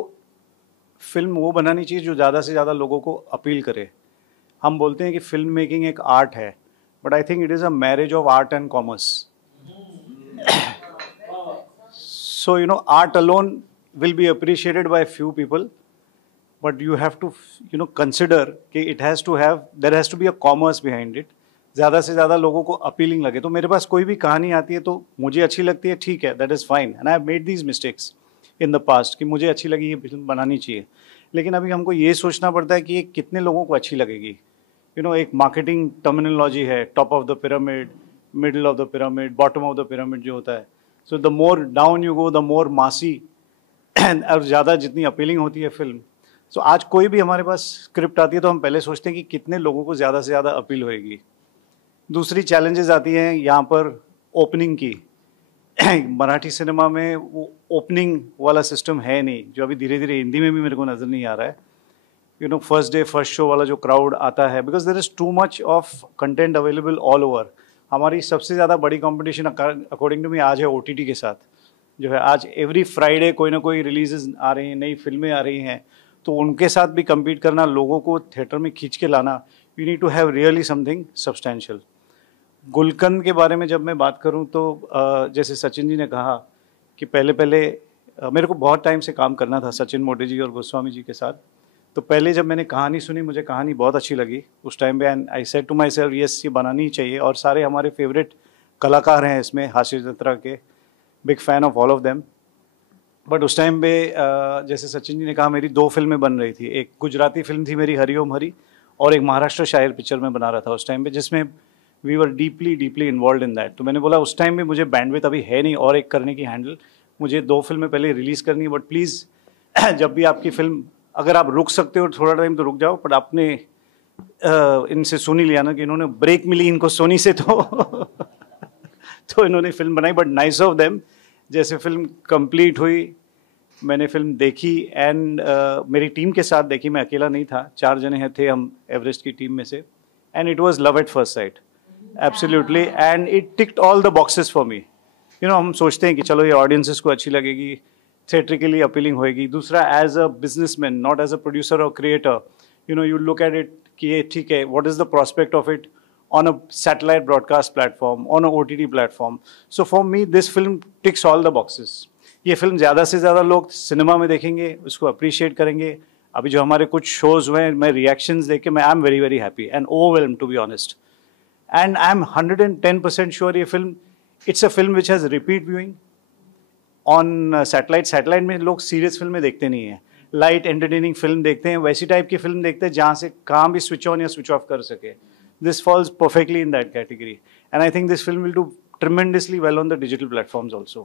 फिल्म वो बनानी चाहिए जो ज़्यादा से ज़्यादा लोगों को अपील करे. हम बोलते हैं कि फिल्म मेकिंग एक आर्ट है, but I think it is a marriage of art end commerce. So, art alone will be appreciated by few people, but you have to, consider कि there has to be a commerce behind it. ज़्यादा से ज़्यादा लोगों को appealing लगे. तो मेरे pass कोई भी कहानी आती है तो मुझे अच्छी लगती है, ठीक है, that is fine. And I have made these mistakes in the past कि मुझे अच्छी लगी, ये फिल्म बनानी चाहिए. लेकिन अभी हमको ये सोचना पड़ता है कि ये कितने लोगों को अच्छी लगेगी. एक मार्केटिंग टर्मिनोलॉजी है, top of the pyramid, middle of the pyramid, bottom of the pyramid जो होता है. So the more down you go the more मासी, और ज़्यादा जितनी अपीलिंग होती है फिल्म. सो आज कोई भी हमारे पास स्क्रिप्ट आती है तो हम पहले सोचते हैं कि कितने लोगों को ज़्यादा से ज़्यादा अपील होएगी. दूसरी चैलेंजेस आती हैं यहाँ पर ओपनिंग की. मराठी सिनेमा में वो ओपनिंग वाला सिस्टम है नहीं, जो अभी धीरे धीरे हिंदी में भी मेरे को नज़र नहीं आ रहा है. फर्स्ट डे फर्स्ट शो वाला जो क्राउड आता है, because there is too much of content available all over. हमारी सबसे ज़्यादा बड़ी कंपटीशन अकॉर्डिंग टू मी आज है OTT के साथ, जो है आज एवरी फ्राइडे कोई ना कोई रिलीजेस आ रही हैं, नई फिल्में आ रही हैं. तो उनके साथ भी compete करना, लोगों को थिएटर में खींच के लाना, you need to have really something substantial. Gulkand के बारे में जब मैं बात करूं तो जैसे सचिन जी ने कहा कि पहले मेरे को बहुत टाइम से काम करना था सचिन मोटे जी और गोस्वामी जी के साथ. तो पहले जब मैंने कहानी सुनी, मुझे कहानी बहुत अच्छी लगी उस टाइम पे, and I said to myself yes, ये बनानी ही चाहिए. और सारे हमारे फेवरेट कलाकार हैं इसमें, हास्य जत्रा के, big fan of all of them. But उस टाइम पे जैसे सचिन जी ने कहा, मेरी 2 फिल्में बन रही थी. एक गुजराती फिल्म थी मेरी हरिओम हरी, और एक महाराष्ट्र शायर पिक्चर में बना रहा था उस टाइम पे, जिसमें we were deeply involve in that. तो मैंने बोला उस टाइम में मुझे बैंडविड्थ अभी है नहीं और एक करने की हैंडल, मुझे 2 फिल्में पहले रिलीज़ करनी है. बट प्लीज़ जब भी आपकी फिल्म, अगर आप रुक सकते हो थोड़ा टाइम तो रुक जाओ. बट आपने इनसे सुन ही लिया ना कि इन्होंने ब्रेक मिली इनको सोनी से, तो इन्होंने फिल्म बनाई. But nice of them. जैसे फिल्म कंप्लीट हुई, मैंने फिल्म देखी, एंड मेरी टीम के साथ देखी, मैं अकेला नहीं था, 4 जने थे हम एवरेस्ट की टीम में से. And it was love at first sight, absolutely. And it ticked all the boxes for me. हम सोचते हैं कि चलो ये ऑडियंसेस को अच्छी लगेगी, थिएट्रिकली अपीलिंग होएगी. दूसरा, as a businessman, not as a producer और creator, you look at it कि ये ठीक है, what is the prospect of it on a satellite broadcast platform, on a OTT platform. So for me, this film ticks all the boxes. ये film ज़्यादा से ज़्यादा लोग cinema में देखेंगे, उसको अप्रिशिएट करेंगे. अभी जो हमारे कुछ शोज़ हुए हैं, मैं रिएक्शंस देख के, मैं I am very very happy and overwhelm to be honest. And I am 110% sure ये film, it's a film which has repeat viewing on satellite में लोग सीरियस फिल्में देखते नहीं हैं, लाइट एंटरटेनिंग फिल्म देखते हैं, वैसी टाइप की फिल्म देखते हैं जहाँ से कहाँ भी स्विच ऑन या स्विच ऑफ कर सके. This falls perfectly in that category, and I think this film will do tremendously well on the digital platforms also.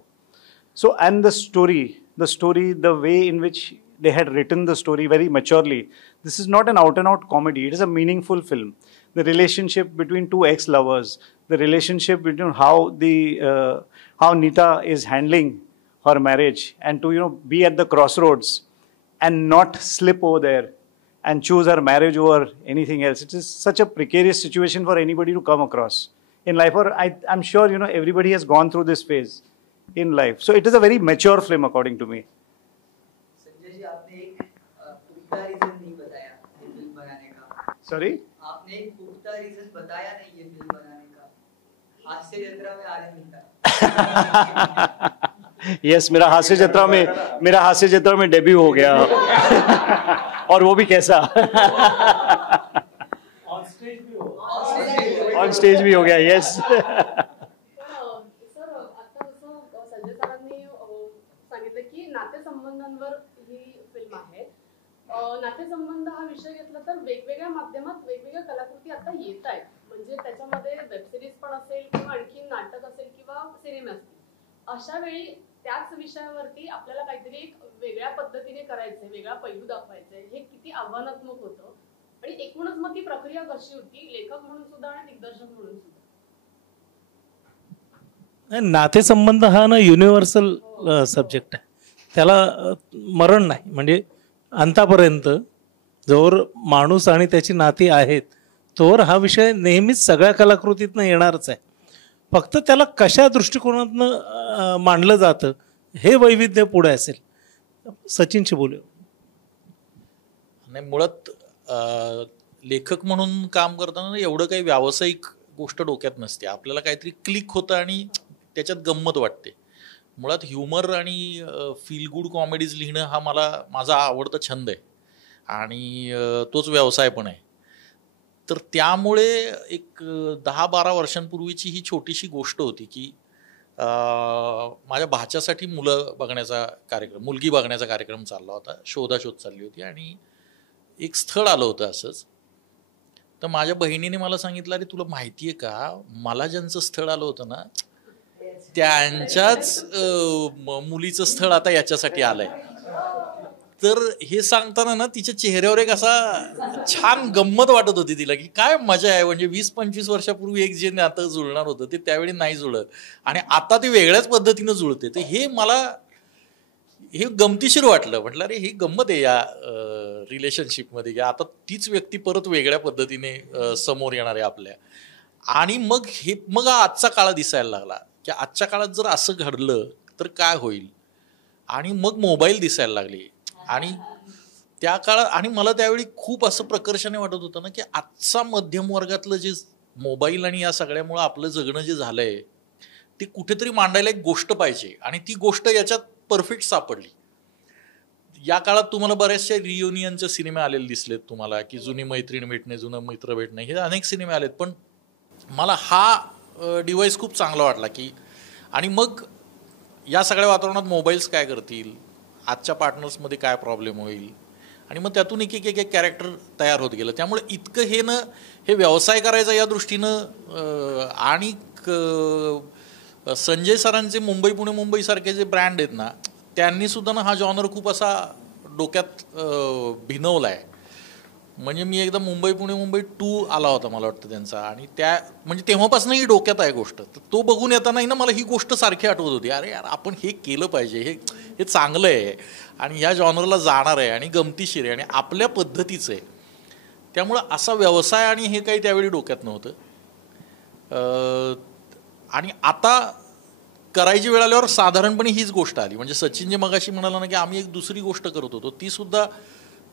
So, and the story, the way in which they had written the story very maturely. This is not an out-and-out comedy. It is a meaningful film. The relationship between 2 ex-lovers, the relationship between how Neeta is handling her marriage, and to be at the crossroads and not slip over there and choose her marriage over anything else. It is such a precarious situation for anybody to come across in life. Or I'm sure everybody has gone through this phase in life. So it is a very mature film according to me. Sanjay ji, आपने एक पुख्ता region नहीं बताया ये film बनाने का. Sorry? आपने एक पुख्ता रीजन बताया नहीं ये फिल्म बनाने का. हास्य जत्रा में आनंद मिलता. यस, मेरा हास्य जत्रा में डेब्यू हो गया. और वो भी कैसा, ऑन स्टेज भी हो गया. यस. सर, आता जसं संजय सरांनी सांगितलं की नातेसंबंधांवर ही फिल्म आहे. नातेसंबंध हा विषय घेतला तर वेगवेगळ्या माध्यमात वेगवेगळ्या कलाकृती आता येत आहेत. म्हणजे त्याच्यामध्ये वेब सिरीज पण असेल किंवा आणखी नाटक असेल किंवा सिनेमे असतील. अशा वेळी त्याच विषयावरती आपल्याला काहीतरी एक वेगळ्या पद्धतीने करायचंय, वेगळा पैलू दाखवायचंय, हे किती आव्हानात्मक होतं आणि एकूणच मग ती प्रक्रिया कशी होती, लेखक म्हणून सुद्धा आणि दिग्दर्शक म्हणून सुद्धा? नातेसंबंध हा ना युनिव्हर्सल सब्जेक्ट आहे, त्याला मरण नाही. म्हणजे अंतापर्यंत जोवर माणूस आणि त्याची नाती आहेत तोवर हा विषय नेहमीच सगळ्या कलाकृतीतनं येणारच आहे. फक्त त्याला कशा दृष्टिकोनातनं मांडलं जातं हे वैविध्य पुढे असेल. सचिनशी बोलू. नाही, मुळात लेखक म्हणून काम करताना एवढं काही व्यावसायिक गोष्ट डोक्यात नसते. आपल्याला काहीतरी क्लिक होतं आणि त्याच्यात गंमत वाटते. मुळात ह्युमर आणि फील गुड कॉमेडीज लिहिणं हा माझा आवडता छंद आहे आणि तोच व्यवसाय पण आहे. तर त्यामुळे एक 10-12 वर्षांपूर्वीची ही छोटीशी गोष्ट होती की माझ्या भाच्यासाठी मुलगी बघण्याचा कार्यक्रम चालला होता, शोधाशोध चालली होती आणि एक स्थळ आलं होतं असंच. तर माझ्या बहिणीने मला सांगितलं, अरे तुला माहिती आहे का, मला ज्यांचं स्थळ आलं होतं ना त्यांच्याच मुलीचं स्थळ आता याच्यासाठी आलंय. तर हे सांगताना ना तिच्या चेहऱ्यावर एक असा छान गंमत वाटत होती तिला, की काय मजा आहे. म्हणजे 20-25 वर्षापूर्वी एक जे नातं जुळणार होतं ते त्यावेळी नाही जुळत आणि आता ते वेगळ्याच पद्धतीनं जुळते. तर हे गमतीशीर वाटलं. म्हटलं अरे ही गंमत आहे या रिलेशनशिपमध्ये, की आता तीच व्यक्ती परत वेगळ्या पद्धतीने समोर येणार आहे आपल्या. आणि मग आजचा काळ दिसायला लागला, की आजच्या काळात जर असं घडलं तर काय होईल. आणि मग मोबाईल दिसायला लागले आणि त्या काळात आणि मला त्यावेळी खूप असं प्रकर्षाने वाटत होतं ना, की आजचा मध्यम वर्गातलं जे मोबाईल आणि या सगळ्यामुळं आपलं जगणं जे झालंय ते कुठेतरी मांडायला एक गोष्ट पाहिजे आणि ती गोष्ट याच्यात परफेक्ट सापडली. या काळात तुम्हाला बऱ्याचशा रियुनियनचे सिनेमे आलेले दिसलेत तुम्हाला, की जुनी मैत्रीण भेटणे, जुनं मित्र भेटणे, हे अनेक सिनेमे आलेत. पण मला हा डिव्हाइस खूप चांगला वाटला, की आणि मग या सगळ्या वातावरणात मोबाईल्स काय करतील, आजच्या पार्टनर्समध्ये काय प्रॉब्लेम होईल आणि मग त्यातून एक एक एक एक कॅरेक्टर तयार होत गेलं. त्यामुळे इतकं हे व्यवसाय करायचा या दृष्टीनं आणि संजय सरांचे मुंबई पुणे मुंबई सारखे जे ब्रँड आहेत ना, त्यांनी सुद्धा ना हा जॉनर खूप असा डोक्यात भिनवला आहे. म्हणजे मी एकदा मुंबई पुणे मुंबई 2 आला होता मला वाटतं त्यांचा, आणि म्हणजे तेव्हापासून ही डोक्यात आहे गोष्ट. तर तो बघून येतानाही ना मला ही गोष्ट सारखी आठवत होती, अरे यार आपण हे केलं पाहिजे, हे चांगलं आहे आणि ह्या जॉनरला जाणार आहे आणि गमतीशीर आहे आणि आपल्या पद्धतीचं आहे. त्यामुळं असा व्यवसाय आणि हे काही त्यावेळी डोक्यात नव्हतं. आणि आता करायची वेळ आल्यावर साधारणपणे हीच गोष्ट आली. म्हणजे सचिन जे मगाशी म्हणाला ना, की आम्ही एक दुसरी गोष्ट करत होतो, ती सुद्धा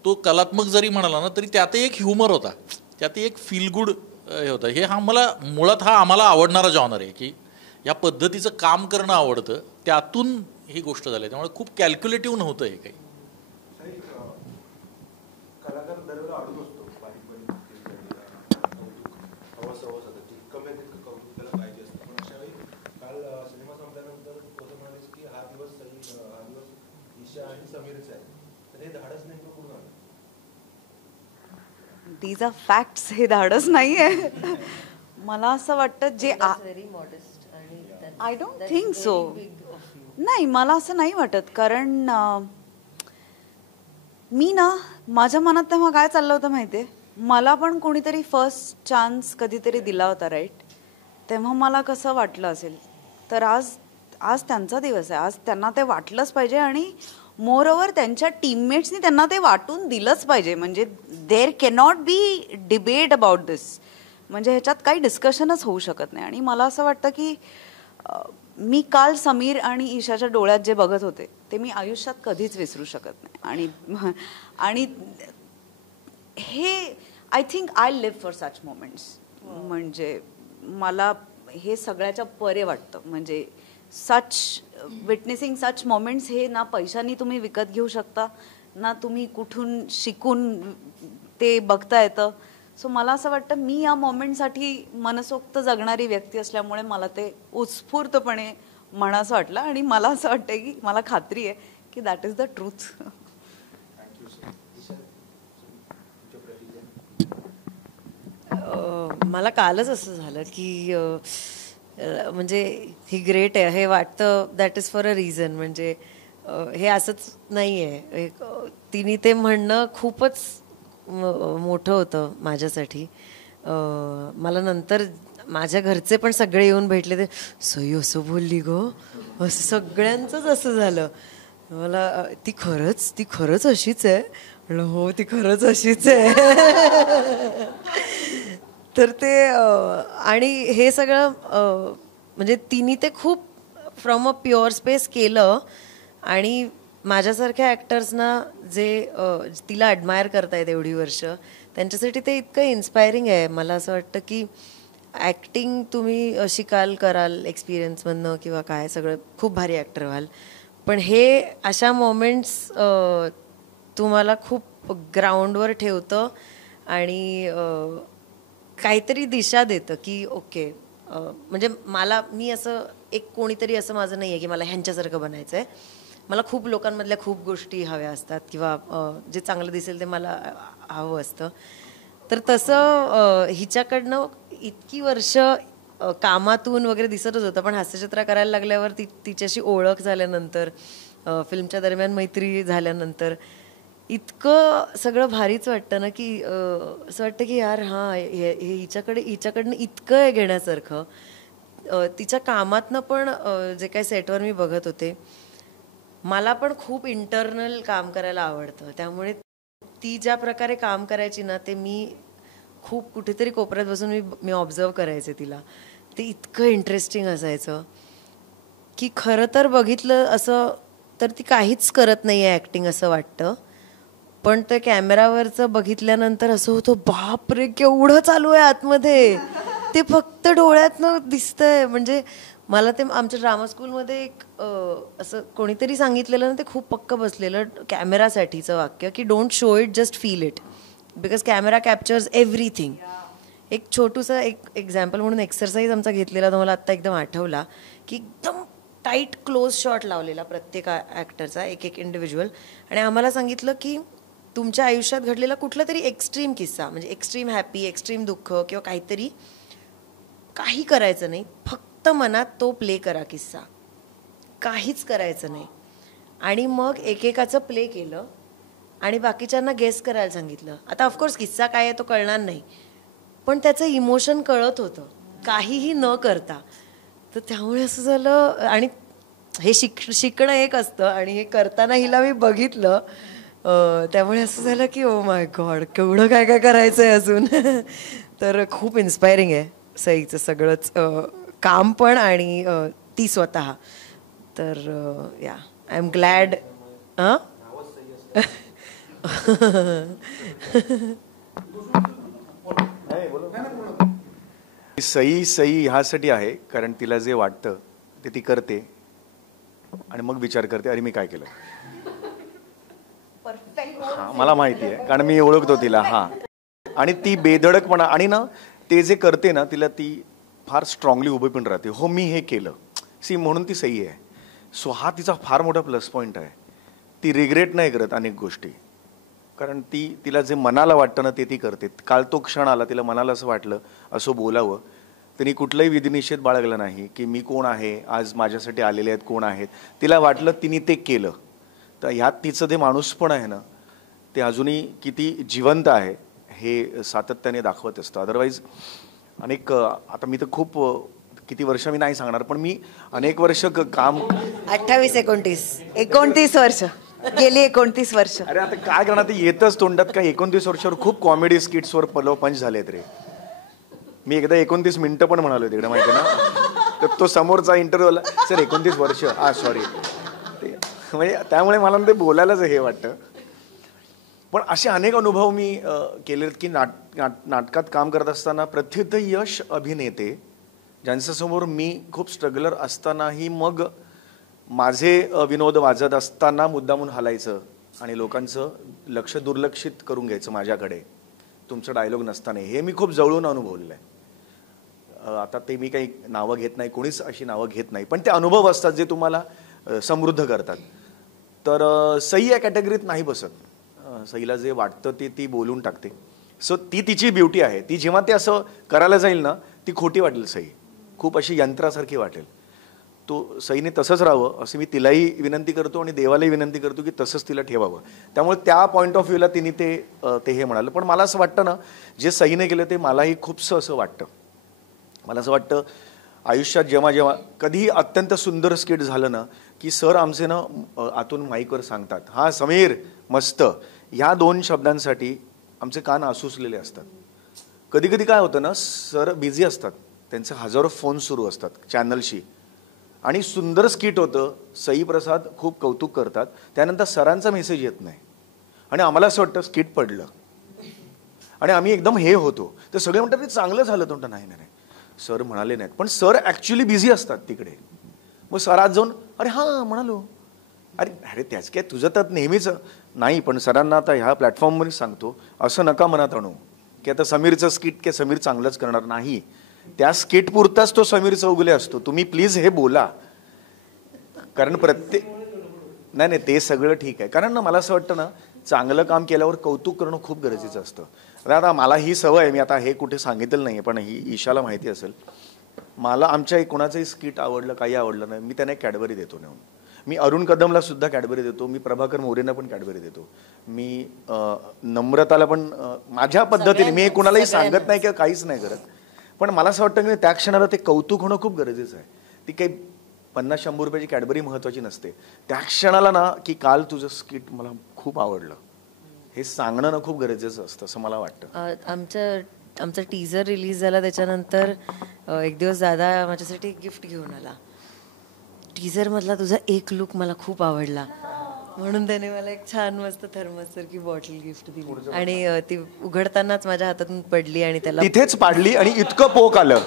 तो कलात्मक जरी म्हणाला ना तरी त्यातही एक ह्युमर होता, त्यातही एक फील गुड हे होतं. मुळात हा आम्हाला आवडणारा जॉनर आहे, की या पद्धतीचं काम करणं आवडतं, त्यातून ही गोष्ट झाली. त्यामुळे खूप कॅल्क्युलेटिव्ह नव्हतं हे काही. कलाकार दरवेळेला अडून असतो बारीक कमी कौतुक त्याला पाहिजे असतं. पण अशा वेळी काल सिनेमा संपल्यानंतर तो म्हणाले की हा दिवस ईशा आणि समीरच आहे, तर हे धाडस नेमकं पूर्ण आलं. These are facts. हे धाडस नाही आहे. मला असं वाटतं जे आय डोंट थिंक सो. नाही, मला असं नाही वाटत. कारण मी ना माझ्या मनात तेव्हा काय चाललं होतं माहिती आहे, मला पण कोणीतरी फर्स्ट चान्स कधीतरी दिला होता, राईट. तेव्हा मला कसं वाटलं असेल. तर आज त्यांचा दिवस आहे, आज त्यांना ते वाटलंच पाहिजे आणि मोरओव्हर त्यांच्या टीममेट्सनी त्यांना ते वाटून दिलंच पाहिजे. म्हणजे देर कॅनॉट बी डिबेट अबाउट दिस. म्हणजे ह्याच्यात काही डिस्कशनच होऊ शकत नाही. आणि मला असं वाटतं की मी काल समीर आणि ईशाच्या डोळ्यात जे बघत होते ते मी आयुष्यात कधीच विसरू शकत नाही. आणि हे I think I live for such moments. म्हणजे मला हे सगळ्याच्या परे वाटतं. म्हणजे विटनेसिंग सच मोमेंट्स हे ना पैशानी तुम्ही विकत घेऊ शकता, ना तुम्ही कुठून शिकून ते बघता येतं. सो मला असं वाटतं मी या मोमेंटसाठी मनसोक्त जगणारी व्यक्ती असल्यामुळे मला ते उत्स्फूर्तपणे म्हणासं वाटलं. आणि मला असं वाटतं की मला खात्री आहे की दॅट इज द ट्रूथ. मला कालच असं झालं की म्हणजे ही ग्रेट आहे हे वाटतं. That is for a reason. म्हणजे हे असंच नाही आहे. तिने ते म्हणणं खूपच मोठं होतं माझ्यासाठी. मला नंतर माझ्या घरचे पण सगळे येऊन भेटले, ते सई असं बोलली ग, असं सगळ्यांचंच असं झालं. मला ती खरंच अशीच आहे. हो, ती खरंच अशीच आहे. तर ते आणि हे सगळं म्हणजे तिने ते खूप फ्रॉम अ प्युअर स्पेस केलं. आणि माझ्यासारख्या ॲक्टर्सना जे तिला ॲडमायर करतायत एवढी वर्ष, त्यांच्यासाठी ते इतकं इन्स्पायरिंग आहे. मला असं वाटतं की ॲक्टिंग तुम्ही शिकाल कराल एक्सपिरियन्समधनं किंवा काय सगळं खूप भारी ॲक्टर व्हाल, पण हे अशा मोमेंट्स तुम्हाला खूप ग्राउंडवर ठेवतं आणि काहीतरी दिशा देतं की ओके, म्हणजे मी असं एक कोणीतरी असं माझं नाही आहे की मला ह्यांच्यासारखं बनायचं आहे. मला खूप लोकांमधल्या खूप गोष्टी हव्या असतात किंवा जे चांगलं दिसेल ते मला हवं असतं. तर तसं हिच्याकडनं इतकी वर्ष कामातून वगैरे दिसतच होतं, पण हास्यचित्र करायला लागल्यावर तिच्याशी ओळख झाल्यानंतर, फिल्मच्या दरम्यान मैत्री झाल्यानंतर इतकं सगळं भारीच वाटतं ना, की असं वाटतं की यार हां, हे हिच्याकडनं इतकं आहे घेण्यासारखं. तिच्या कामातनं पण जे काही सेटवर मी बघत होते, मला पण खूप इंटरनल काम करायला आवडतं. त्यामुळे ती ज्या प्रकारे काम करायची ना, ते मी खूप कुठेतरी कोपऱ्यात बसून मी ऑब्झर्व करायचे तिला. ते इतकं इंटरेस्टिंग असायचं की खरं तर बघितलं असं तर ती काहीच करत नाही आहे ॲक्टिंग असं वाटतं, पण ते कॅमेरावरचं बघितल्यानंतर असं होतं बापरे केवढं चालू आहे आतमध्ये, ते फक्त डोळ्यातनं दिसतंय. म्हणजे मला ते आमच्या ड्रामा स्कूलमध्ये एक असं कोणीतरी सांगितलेलं ना, ते खूप पक्क बसलेलं कॅमेरासाठीचं वाक्य की don't show it, just feel it, because camera captures everything. एक छोटूसा एक एक्झाम्पल म्हणून एक्सरसाइज आमचा घेतलेला तो मला आत्ता एकदम आठवला की एकदम टाईट क्लोज शॉट लावलेला प्रत्येक ॲक्टरचा, एक इंडिव्हिज्युअल, आणि आम्हाला सांगितलं की तुमच्या आयुष्यात घडलेला कुठला तरी एक्स्ट्रीम किस्सा, म्हणजे एक्स्ट्रीम हॅपी, एक्स्ट्रीम दुःख किंवा काहीतरी, काही करायचं नाही, फक्त मनात तो प्ले करा किस्सा, काहीच करायचं नाही. आणि मग एकेकाचं प्ले केलं आणि बाकीच्यांना गेस करायला सांगितलं. आता ऑफकोर्स किस्सा काय आहे तो कळणार नाही, पण त्याचं इमोशन कळत होतं काहीही न करता. तर त्यामुळे असं झालं, आणि हे शिकणं एक असतं आणि हे करताना हिला मी बघितलं, त्यामुळे असं झालं की ओ माय गॉड केवढं काय काय करायचं आहे अजून. तर खूप इन्स्पायरिंग आहे सईचं सगळंच काम पण आणि ती स्वतः. तर या आय एम ग्लॅड. सई ह्यासाठी आहे कारण तिला जे वाटतं ते ती करते आणि मग विचार करते अरे मी काय केलं. हां, मला माहिती आहे कारण मी ओळखतो तिला. हां, आणि ती बेधडकपणा आणि ना ते जे करते ना तिला ती फार स्ट्रॉंगली उभी पण राहते. हो मी हे केलं म्हणून ती सई आहे. सो हा तिचा फार मोठा प्लस पॉईंट आहे. ती रिग्रेट नाही करत अनेक गोष्टी, कारण तिला जे मनाला वाटतं ना ते ती करते. काल तो क्षण आला तिला मनाला असं वाटलं असं बोलावं, त्यांनी कुठलाही विधिनिषेध बाळगला नाही की मी कोण आहे, आज माझ्यासाठी आलेले आहेत कोण आहेत. तिला वाटलं तिने ते केलं. तर ह्यात तिचं ते माणूस पण आहे ना ते अजूनही किती जिवंत आहे हे सातत्याने दाखवत असतं. अदरवाईज अनेक आता मी तर खूप किती वर्ष मी नाही सांगणार, पण मी अनेक वर्ष काम 29 वर्ष गेली. 29 वर्ष. अरे आता काय करणार, ते येतच तोंडात. काय 29 वर्षावर खूप कॉमेडी स्किट्सवर पंच झालेत रे. मी एकदा 29 मिनिटं पण म्हणालो तिकडे माहिती ना, तर तो समोरचा इंटरव्ह्यूला सर 29 वर्ष सॉरी, म्हणजे त्यामुळे मला ते बोलायलाच हे वाटतं. पण असे अनेक अनुभव मी केलेत की नाटकात काम करत असताना प्रथित यश अभिनेते ज्यांच्यासमोर मी खूप स्ट्रगलर असतानाही मग माझे विनोद वाजत असताना मुद्दामून हलायचं आणि लोकांचं लक्ष दुर्लक्षित करून घ्यायचं माझ्याकडे, तुमचं डायलॉग नसताना. हे मी खूप जवळून अनुभवलं आहे. आता ते मी काही नावं घेत नाही, कोणीच अशी नावं घेत नाही, पण ते अनुभव असतात जे तुम्हाला समृद्ध करतात. तर सई या कॅटेगरीत नाही बसत. सईला जे वाटतं ते ती बोलून टाकते. सो ती तिची ब्युटी आहे. ती जेव्हा ते असं करायला जाईल ना ती खोटी वाटेल. सई खूप अशी यंत्रासारखी वाटेल. तो सईने तसंच राहावं असं मी तिलाही विनंती करतो आणि देवालाही विनंती करतो की तसंच तिला ठेवावं. त्यामुळे त्या पॉईंट ऑफ व्ह्यूला तिने ते हे म्हणालं. पण मला असं वाटतं ना जे सईने केलं ते मलाही खूपसं असं वाटतं. मला असं वाटतं आयुष्यात जेव्हा कधीही अत्यंत सुंदर स्किट झालं ना की सर आमचे ना आतून माईकवर सांगतात हां समीर मस्त, ह्या 2 शब्दांसाठी आमचे कान आसुसलेले असतात. कधी कधी काय होतं ना, सर बिझी असतात, त्यांचे हजारो फोन सुरू असतात चॅनलशी, आणि सुंदर स्किट होतं, सई प्रसाद खूप कौतुक करतात, त्यानंतर सरांचा मेसेज येत नाही आणि आम्हाला असं वाटतं स्किट पडलं आणि आम्ही एकदम हे होतो. तर सगळे म्हणतात ते चांगलं झालं. तो नाही नाही सर म्हणाले नाहीत, पण सर ॲक्च्युली बिझी असतात तिकडे. मग सर आज जाऊन अरे हां म्हणालो, अरे अरे त्याच काय तुझं तर नेहमीच नाही. पण सरांना आता ह्या प्लॅटफॉर्मवरच सांगतो, असं नका मनात आणू की आता समीरचं स्किट की समीर चांगलंच करणार नाही. त्या स्किट पुरताच तो समीर चौगुले असतो. तुम्ही प्लीज हे बोला, कारण नाही ते सगळं ठीक आहे. कारण ना मला असं वाटतं ना, चांगलं काम केल्यावर कौतुक करणं खूप गरजेचं असतं. आता मला ही सवय आहे, मी आता हे कुठे सांगितलं नाही पण ही ईशाला माहिती असेल. मला आमच्या कोणाचंही स्किट आवडलं, काही आवडलं नाही, मी त्यांना एक कॅडबरी देतो नेऊन. मी अरुण कदमला सुद्धा कॅडबरी देतो, मी प्रभाकर मोरेंना पण कॅडबरी देतो, मी नम्रताला पण माझ्या पद्धतीने. मी कोणालाही सांगत नाही किंवा काहीच नाही करत. पण मला असं वाटतं की त्या क्षणाला ते कौतुक होणं खूप गरजेचं आहे. ती काही 50-100 रुपयाची कॅडबरी महत्त्वाची नसते. त्या क्षणाला ना की काल तुझं स्किट मला खूप आवडलं हे सांगणं ना खूप गरजेचं असतं असं मला वाटतं. आमचा टीझर रिलीज झाला त्याच्यानंतर एक दिवस दादा माझ्यासाठी एक गिफ्ट घेऊन आला. टीझरमधला तुझा एक लुक मला खूप आवडला म्हणून त्याने मला एक छान मस्त थर्मससारखी बॉटल गिफ्ट दिली आणि ती उघडतानाच माझ्या हातातून पडली आणि त्याला तिथेच पाडली आणि इतकं पोक आलं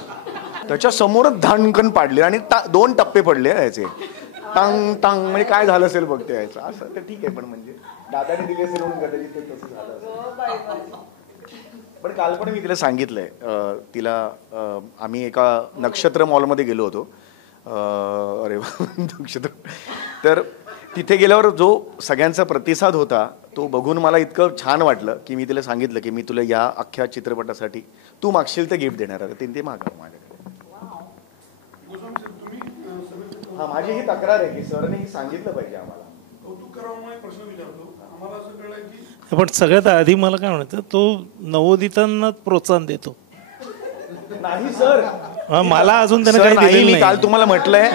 त्याच्या समोरच धानकन पाडली आणि 2 टप्पे पडले याचे, टांग टांग. म्हणजे काय झालं असेल बघते यायचं असं. तर ठीक आहे, पण म्हणजे दादाने दिले असेल म्हणून कदाचित ते तसं झालं. पण काल पण मी तिला सांगितलंय, तिला आम्ही एका नक्षत्र मॉलमध्ये गेलो होतो. अरे नक्षत्र. तर तिथे गेल्यावर जो सगळ्यांचा प्रतिसाद होता तो बघून मला इतकं छान वाटलं की मी तिला सांगितलं की मी तुला या अख्ख्या चित्रपटासाठी तू मागशील तर गिफ्ट देणार आहे. ते मागा माझ्याकडे. हा माझी ही तक्रार आहे की सरने ही सांगितलं पाहिजे आम्हाला. कौतुक करावं प्रश्न विचारतो. आम्हाला असं कळलं की पण सगळ्यात आधी मला काय म्हणायचं, तो नवोदितांना प्रोत्साहन देतो. नाही सर, मला अजून त्याने काही दिलेलं मी नाही. काल तुम्हाला म्हटलंय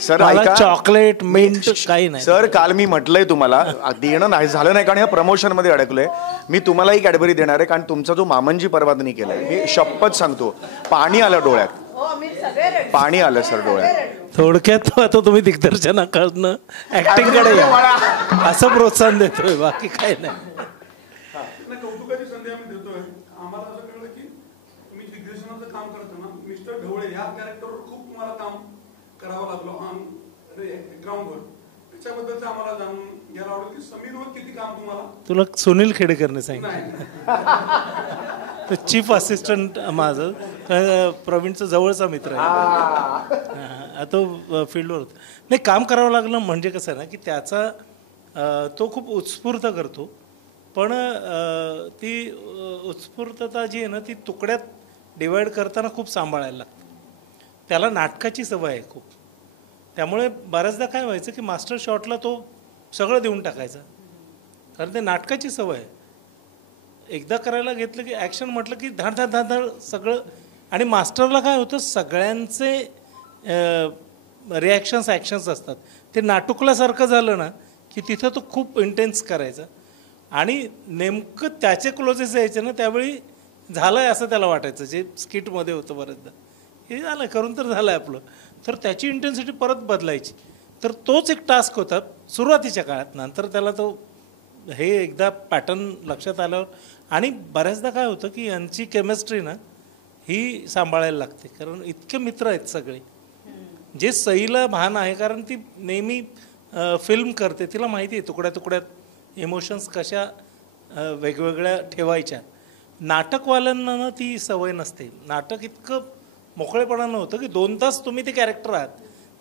सर, मला चॉकलेट मिंट काही नाही सर. काल मी म्हटलंय तुम्हाला देणं नाही झालं नाही कारण या प्रमोशन मध्ये अडकलोय. मी तुम्हालाही कॅडबरी देणार आहे कारण तुमचा जो मामनजी परवानगी केलाय, मी शपथ सांगतो पाणी आलं डोळ्यात, पाणी आलं सर डोळ्यात. थोडक्यात आता तुम्ही दिग्दर्शनाकडनं ऍक्टिंग कडे या असं प्रोत्साहन देतोय, बाकी काही नाही. कौतुकाची संधी आम्ही देतोय. आम्हाला असं कळलं की तुम्ही दिग्दर्शनाचं काम करताना मिस्टर ढवळे ह्या कॅरेक्टरवर खूप तुम्हाला काम करावं लागलं ग्राउंडवर. त्याच्याबद्दलचं आम्हाला जाणून घ्यायला आवडेल की समीरवर किती काम तुम्हाला. तुला सुनील खेडेकरने सांगितलं, तो चीफ असिस्टंट माझं, प्रवीणचा जवळचा मित्र आहे, तो फील्डवर होता. नाही काम करावं लागलं म्हणजे कसं आहे ना की त्याचा तो खूप उत्स्फूर्त करतो, पण ती उत्स्फूर्तता जी आहे ना ती तुकड्यात डिवाईड करताना खूप सांभाळायला लागतं. त्याला नाटकाची सवय आहे खूप, त्यामुळे बऱ्याचदा काय व्हायचं की मास्टर शॉटला तो सगळं देऊन टाकायचा, कारण ते नाटकाची सवय आहे. एकदा करायला घेतलं की ॲक्शन म्हटलं की धाड धाड धाड धाड सगळं. आणि मास्टरला काय होतं, सगळ्यांचे रिॲक्शन्स ॲक्शन्स असतात. ते नाटुकल्यासारखं झालं ना की तिथं तो खूप इंटेन्स करायचा आणि नेमकं त्याचे क्लोजेस यायचे ना त्यावेळी झालं आहे असं त्याला वाटायचं, जे स्किटमध्ये होतं बऱ्याचदा. हे झालं करून तर झालं आहे आपलं, तर त्याची इंटेन्सिटी परत बदलायची. तर तोच एक टास्क होता सुरुवातीच्या काळात. नंतर त्याला तो हे एकदा पॅटर्न लक्षात आल्यावर. आणि बऱ्याचदा काय होतं की यांची केमिस्ट्री ना ही सांभाळायला लागते, कारण इतके मित्र आहेत सगळे. जे सईला भान आहे कारण ती नेहमी फिल्म करते, तिला माहिती आहे तुकड्या तुकड्यात इमोशन्स कशा वेगवेगळ्या ठेवायच्या. नाटकवाल्यांना ना ती सवय नसते. नाटक इतकं मोकळेपणानं होतं की 2 तास तुम्ही ते कॅरेक्टर आहात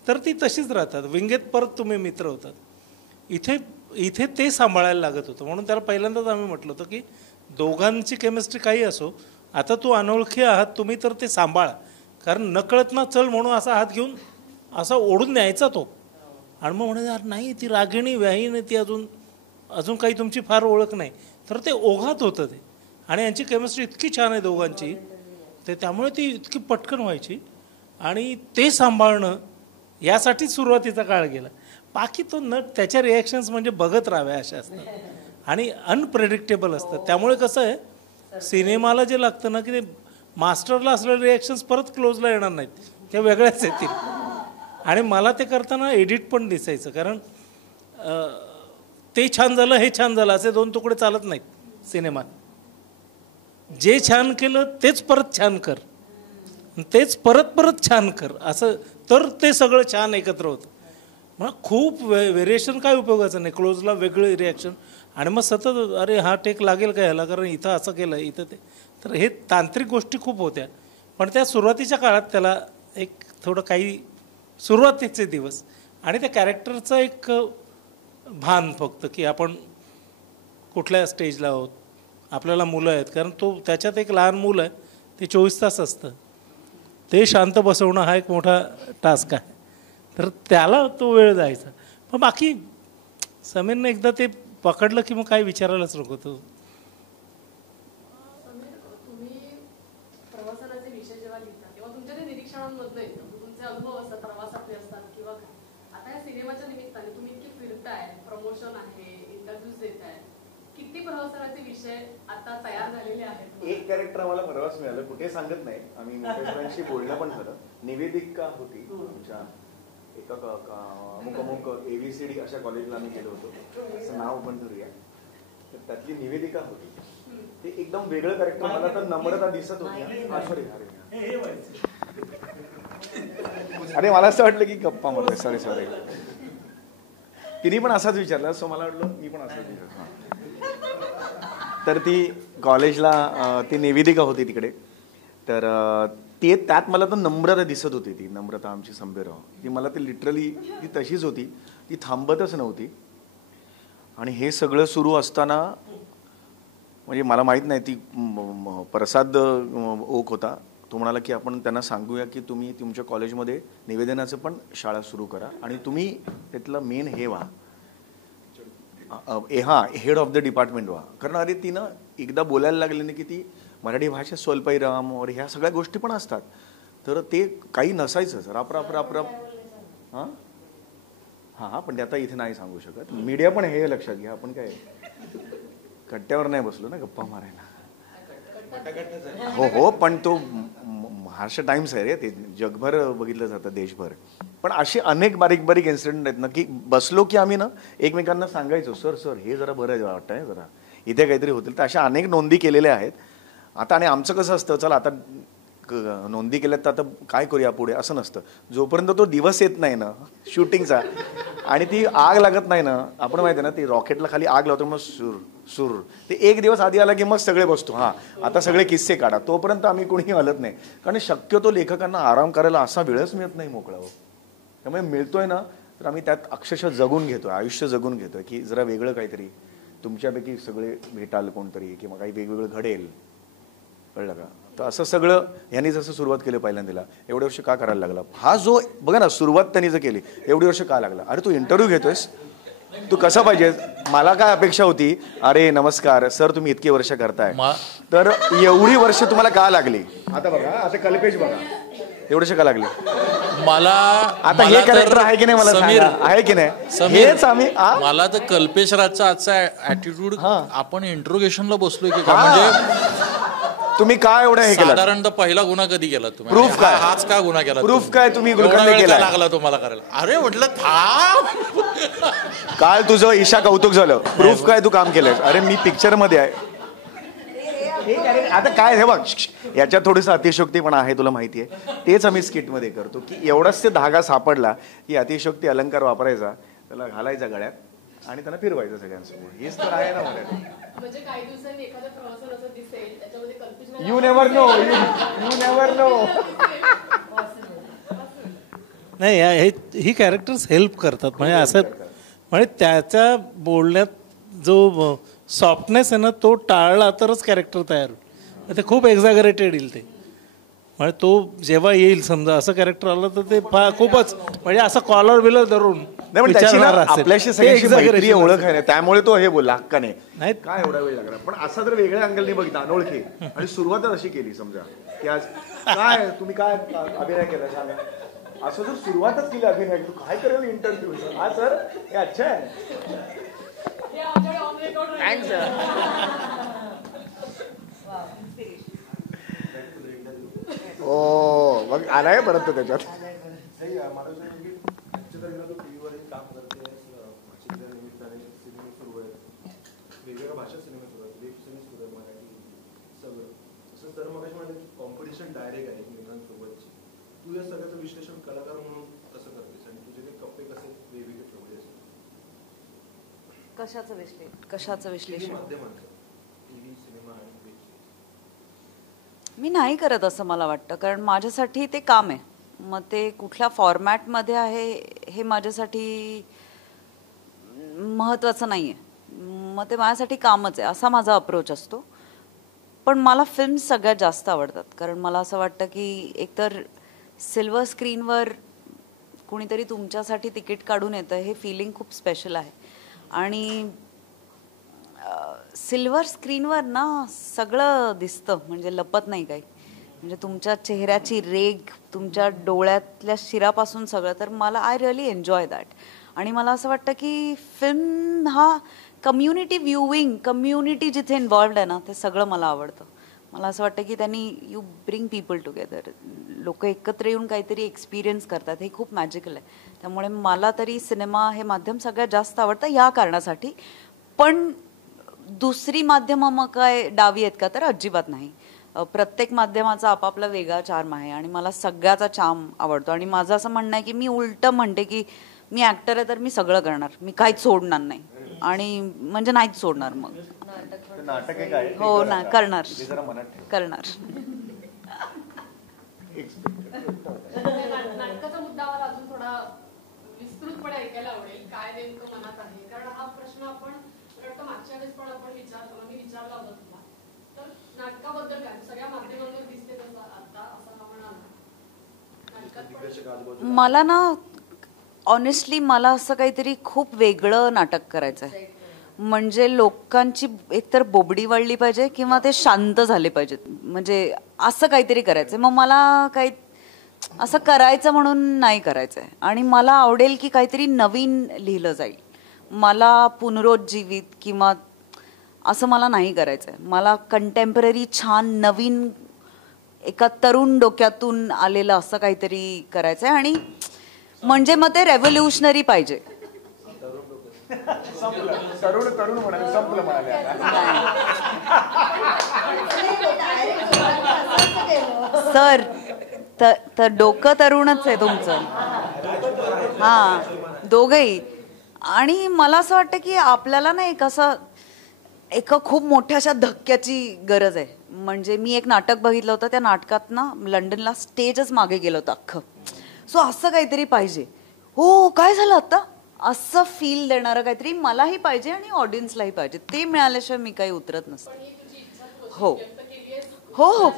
तर ती तशीच राहतात, विंगेत परत तुम्ही मित्र होतात. इथे ते सांभाळायला लागत होतं. म्हणून त्याला पहिल्यांदाच आम्ही म्हटलं होतं की दोघांची केमिस्ट्री काही असो, आता तू अनोळखी आहात तुम्ही तर ते सांभाळा, कारण नकळत ना चल म्हणून असा हात घेऊन असा ओढून न्यायचा तो. आणि मग म्हणायचं यार नाही ती रागिणी व्याहीने ती अजून काही तुमची फार ओळख नाही, तर ते ओघात होतं ते. आणि यांची केमिस्ट्री इतकी छान आहे दोघांची, तर त्यामुळे ती इतकी पटकन व्हायची. आणि ते सांभाळणं यासाठीच सुरुवातीचा काळ गेला. बाकी तो नट त्याच्या रिॲक्शन्स म्हणजे बघत राहाव्या अशा असतात आणि अनप्रेडिक्टेबल असतात. त्यामुळे कसं आहे सिनेमाला जे लागतं ना की ते मास्टरला असलेले रिॲक्शन्स परत क्लोजला येणार नाहीत, ते वेगळ्याच येतील. आणि मला ते करताना एडिट पण दिसायचं, कारण ते छान झालं हे छान झालं असे 2 तुकडे चालत नाहीत सिनेमात. जे छान केलं तेच परत छान कर, तेच परत परत छान कर असं, तर ते सगळं छान एकत्र होतं. मग खूप व्हेरिएशन काय उपयोगाचं नाही. क्लोजला वेगळं रिॲक्शन आणि मग सतत अरे हा टेक लागेल का ह्याला, कारण इथं असं केलं इथं ते. तर हे तांत्रिक गोष्टी खूप होत्या. पण त्या सुरुवातीच्या काळात त्याला एक थोडं काही सुरुवातीचे दिवस आणि त्या कॅरेक्टरचं एक भान फक्त की आपण कुठल्या स्टेजला आहोत, आपल्याला मुलं आहेत. कारण तो त्याच्यात एक लहान मुलं आहे, ते 24 तास असतं, ते शांत बसवणं हा एक मोठा टास्क आहे. तर त्याला तो वेळ जायचा. पण बाकी समीरनं एकदा ते पकडलं की मग काय विचारायलाच नको. तो समीर, तुम्ही प्रवासाचे विषय जेव्हा लिहिता तेव्हा तुमच्या ते निरीक्षणांमधनं येतं, तुमचे अनुभव असतात प्रवासातले असतात किंवा काय. आता या सिनेमाच्या निमित्ताने तुम्ही इतके फिरताय, प्रमोशन आहे, इंटरव्ह्यूज देताय, किती प्रवासाचे विषय आता तयार झालेले आहेत? एक कॅरेक्टर आम्हाला परवाच मिळालं, कुठे सांगत नाही, आम्ही मोठ्यांशी बोलणं पण झालं. निवेदिका होती आमच्या एका अमुक अमुक ABCD अशा कॉलेजला आम्ही गेलो होतो, असं नाव पण धरूया. तर त्यातली निवेदिका होती. ते एकदम वेगळं कॅरेक्टर. मला तर नम्रता दिसत होती. अरे मला असं वाटलं की गप्पा मध्ये सॉरी तिने पण असाच विचारला, सो मला वाटलं मी पण असाच विचारलं. तर ती कॉलेजला ती निवेदिका होती तिकडे. तर ते त्यात मला तर नम्रता दिसत होती. ती नम्रता आमची संभेराव, ती मला ती लिटरली ती तशीच होती, ती थांबतच नव्हती. आणि हे सगळं सुरू असताना म्हणजे मला माहीत नाही, ती प्रसाद ओक होता, तो म्हणाला की आपण त्यांना सांगूया की तुम्ही तुमच्या कॉलेजमध्ये निवेदनाचं पण शाळा सुरू करा आणि तुम्ही त्यातलं मेन हे व्हा, हेड ऑफ द डिपार्टमेंट व्हा. कारण अरे ती ना एकदा बोलायला लागली ना की ती मराठी भाषा स्वल्पैराम और ह्या सगळ्या गोष्टी पण असतात. तर ते काही नसायचंच, राप हां हां पण ते आता इथे नाही सांगू शकत. मीडिया पण हे लक्षात घ्या, आपण काय कट्ट्यावर नाही बसलो ना गप्पा मारायला. हो पण तो महाराष्ट्र टाइम्स आहे रे, ते जगभर बघितलं जातं, देशभर. पण असे अनेक बारीक बारीक इन्सिडेंट आहेत ना की बसलो की आम्ही ना एकमेकांना सांगायचो, सर हे जरा बरं वाटतंय, जरा इथे काहीतरी होतील. तर अशा अनेक नोंदी केलेल्या आहेत आता. आणि आमचं कसं असतं, चला आता नोंदी केल्यात तर आता काय करूया पुढे, असं नसतं. जोपर्यंत तो दिवस येत नाही ना शूटिंगचा आणि ती आग लागत नाही ना, आपण माहिती आहे ना, ती रॉकेटला खाली आग लावतो मग सूर ते एक दिवस आधी आला की मग सगळे बसतो, हां आता सगळे किस्से काढा. तोपर्यंत आम्ही कोणीही हलत नाही, कारण शक्यतो लेखकांना आराम करायला असा वेळच मिळत नाही मोकळावर. त्यामुळे मिळतोय ना तर आम्ही त्यात अक्षरशः जगून घेतोय, आयुष्य जगून घेतोय की जरा वेगळं काहीतरी, तुमच्यापैकी सगळे भेटाल कोणतरी किंवा काही वेगवेगळं घडेल, कळलं का. तर असं सगळं ह्यांनी जसं सुरुवात केली पहिल्यांदा, एवढे वर्ष का करायला लागला, हा जो बघा ना सुरुवात त्यांनी जर केली एवढी वर्ष का लागला. अरे तू इंटरव्ह्यू घेतोयस, तू कसा पाहिजे. मला काय अपेक्षा होती, अरे नमस्कार सर तुम्ही इतकी वर्ष करताय, तर एवढी वर्ष तुम्हाला का लागली. आता बघा, आता कल्पेश बघा एवढेच का लागले मला. आता हे कॅरेक्टर आहे की नाही मला समीर आहे की नाही, समीर आम्ही मला तर कल्पेश राजचा आजचा ऍटिट्यूड, आपण इंट्रोगेशनला बसलोय की काय, म्हणजे तुम्ही काय एवढं हे केलं. साधारणतः पहिला गुन्हा कधी केला तुम्ही, प्रूफ काय, हाच का गुन्हा केला, प्रूफ काय तुम्ही लागला तुम्हाला करायला. अरे म्हटलं काल तुझं ईशा कौतुक झालं, प्रूफ काय तू काम केलंय. अरे मी पिक्चर मध्ये आहे. आता काय हे बघ, याच्यात थोडीसं अतिशयोक्तीपणा आहे, तुला माहिती आहे. तेच आम्ही स्किटमध्ये करतो की एवढाच ते धागा सापडला की अतिशयोक्ती अलंकार वापरायचा, त्याला घालायचा गळ्यात आणि त्यांना फिरवायचं सगळ्यांसमोर. हेच तर आहे ना मला. म्हणजे काही दिवसांनी एखाद्या प्रवासात असं दिसेल त्याच्यामध्ये कल्पित, यू नेव्हर नो. नाही ही कॅरेक्टर्स हेल्प करतात. म्हणजे असं म्हणजे त्याच्या बोलण्यात जो सॉफ्टनेस आहे ना तो टाळला तरच कॅरेक्टर तयार होईल. ते खूप एक्झॅगरेटेड येईल ते. म्हणजे तो जेव्हा येईल समजा असं कॅरेक्टर आलं तर ते खूपच म्हणजे असं कॉलर बिलर धरून आपल्याशी सगळ्यांची ओळख आहे, त्यामुळे तो हे बोलला हक्काने. नाही काय एवढा वेळ लागला, पण असा जर वेगळ्या अँगलने बघितला अनोळखी आणि सुरुवातच अशी केली समजा की आज काय तुम्ही काय अभिनय केला सांगा, असं जर सुरुवातच केली अभिनय, तू काय करेल इंटरव्ह्यू, हा सर हे अच्छा आहे थँक्स. हो मग आलाय परत तो त्याच्यात. वेगवेगळ्या भाषा सिनेमे सुरू आहेत, वेब सिरीज सुरू आहे, मराठी सगळं. तसं तर मग कॉम्पिटिशन डायरेक्ट आहे एकमेकांसोबत तू या सगळ्याचं विश्लेषण कलाकार म्हणून कसं करतेस आणि तुझे ते कप्पे कसे वेगवेगळे ठेवले असतात? कशाचं विश्लेषण? माध्यमांचं टीव्ही, सिनेमा आणि वेब सिरीज. मी नाही करत असं मला वाटतं, कारण माझ्यासाठी ते काम आहे. मग ते कुठल्या फॉर्मॅटमध्ये आहे हे माझ्यासाठी महत्त्वाचं नाही आहे. मग ते माझ्यासाठी कामच आहे, असा माझा अप्रोच असतो. पण मला फिल्म्स सगळ्यात जास्त आवडतात, कारण मला असं वाटतं की एकतर सिल्वर स्क्रीनवर कुणीतरी तुमच्यासाठी तिकीट काढून येतं, हे फिलिंग खूप स्पेशल आहे. आणि सिल्वर स्क्रीनवर ना सगळं दिसतं, म्हणजे लपत नाही काही. म्हणजे तुमच्या चेहऱ्याची रेघ, तुमच्या डोळ्यातल्या शिरापासून सगळं. तर मला आय रिअली एन्जॉय दॅट. आणि मला असं वाटतं की फिल्म हा कम्युनिटी व्ह्यूइंग, कम्युनिटी जिथे इन्व्हॉल्व्ड आहे ना, ते सगळं मला आवडतं. मला असं वाटतं की त्यांनी यू ब्रिंग पीपल टुगेदर. लोक एकत्र येऊन काहीतरी एक्सपिरियन्स करतात, हे खूप मॅजिकल आहे. त्यामुळे मला तरी सिनेमा हे माध्यम सगळ्यात जास्त आवडतं या कारणासाठी. पण दुसरी माध्यमं मग काय डावी आहेत का, तर अजिबात नाही. प्रत्येक माध्यमाचा आपापला वेगळा चार्म आहे आणि मला सगळ्याचा चार्म आवडतो. आणि माझं असं म्हणणं आहे की मी उलटं म्हणते की मी ॲक्टर आहे तर मी सगळं करणार, मी काहीच सोडणार नाही. आणि म्हणजे नाहीच सोडणार. मग नाटक आहे काय? हो ना, करणार करणार. नाटकाचा मुद्दावर अजून थोडा विस्तृतपणे ऐकायला आवडेल, काय नेमकं मनात आहे. कारण हा प्रश्न आपण वाटतं मागच्या वेळेस पण आपण मी विचारला होता तुला. तर नाटकाबद्दल काय सगळ्या माध्यमांवर दिसते तसं आता असं हा म्हणाला. मला ना ऑनेस्टली मला असं काहीतरी खूप वेगळं नाटक करायचं आहे. म्हणजे लोकांची एकतर बोबडी वळली पाहिजे किंवा ते शांत झाले पाहिजेत. म्हणजे असं काहीतरी करायचं. मग मला काही असं करायचं म्हणून नाही करायचं आहे. आणि मला आवडेल की काहीतरी नवीन लिहिलं जाईल. मला पुनरुज्जीवित किंवा असं मला नाही करायचं आहे. मला कंटेम्पररी छान नवीन एका तरुण डोक्यातून आलेलं असं काहीतरी करायचं आहे. आणि म्हणजे मग ते रेव्होल्युशनरी पाहिजे. तरुण म्हणाले, संपलं म्हणाले. सर तर डोकं तरुणच आहे तुमचं. हां, दोघंही. आणि मला असं वाटतं की आपल्याला ना एका खूप मोठ्या अशा धक्क्याची गरज आहे. म्हणजे मी एक नाटक बघितलं होतं, त्या नाटकात ना लंडनला स्टेजच मागे गेलं होतं अख्खं. सो असं काहीतरी पाहिजे. हो, काय झालं आता, असं फील देणारं काहीतरी मलाही पाहिजे आणि ऑडियन्सलाही पाहिजे. ते मिळाल्याशिवाय मी काही उतरत नसते. हो हो हो.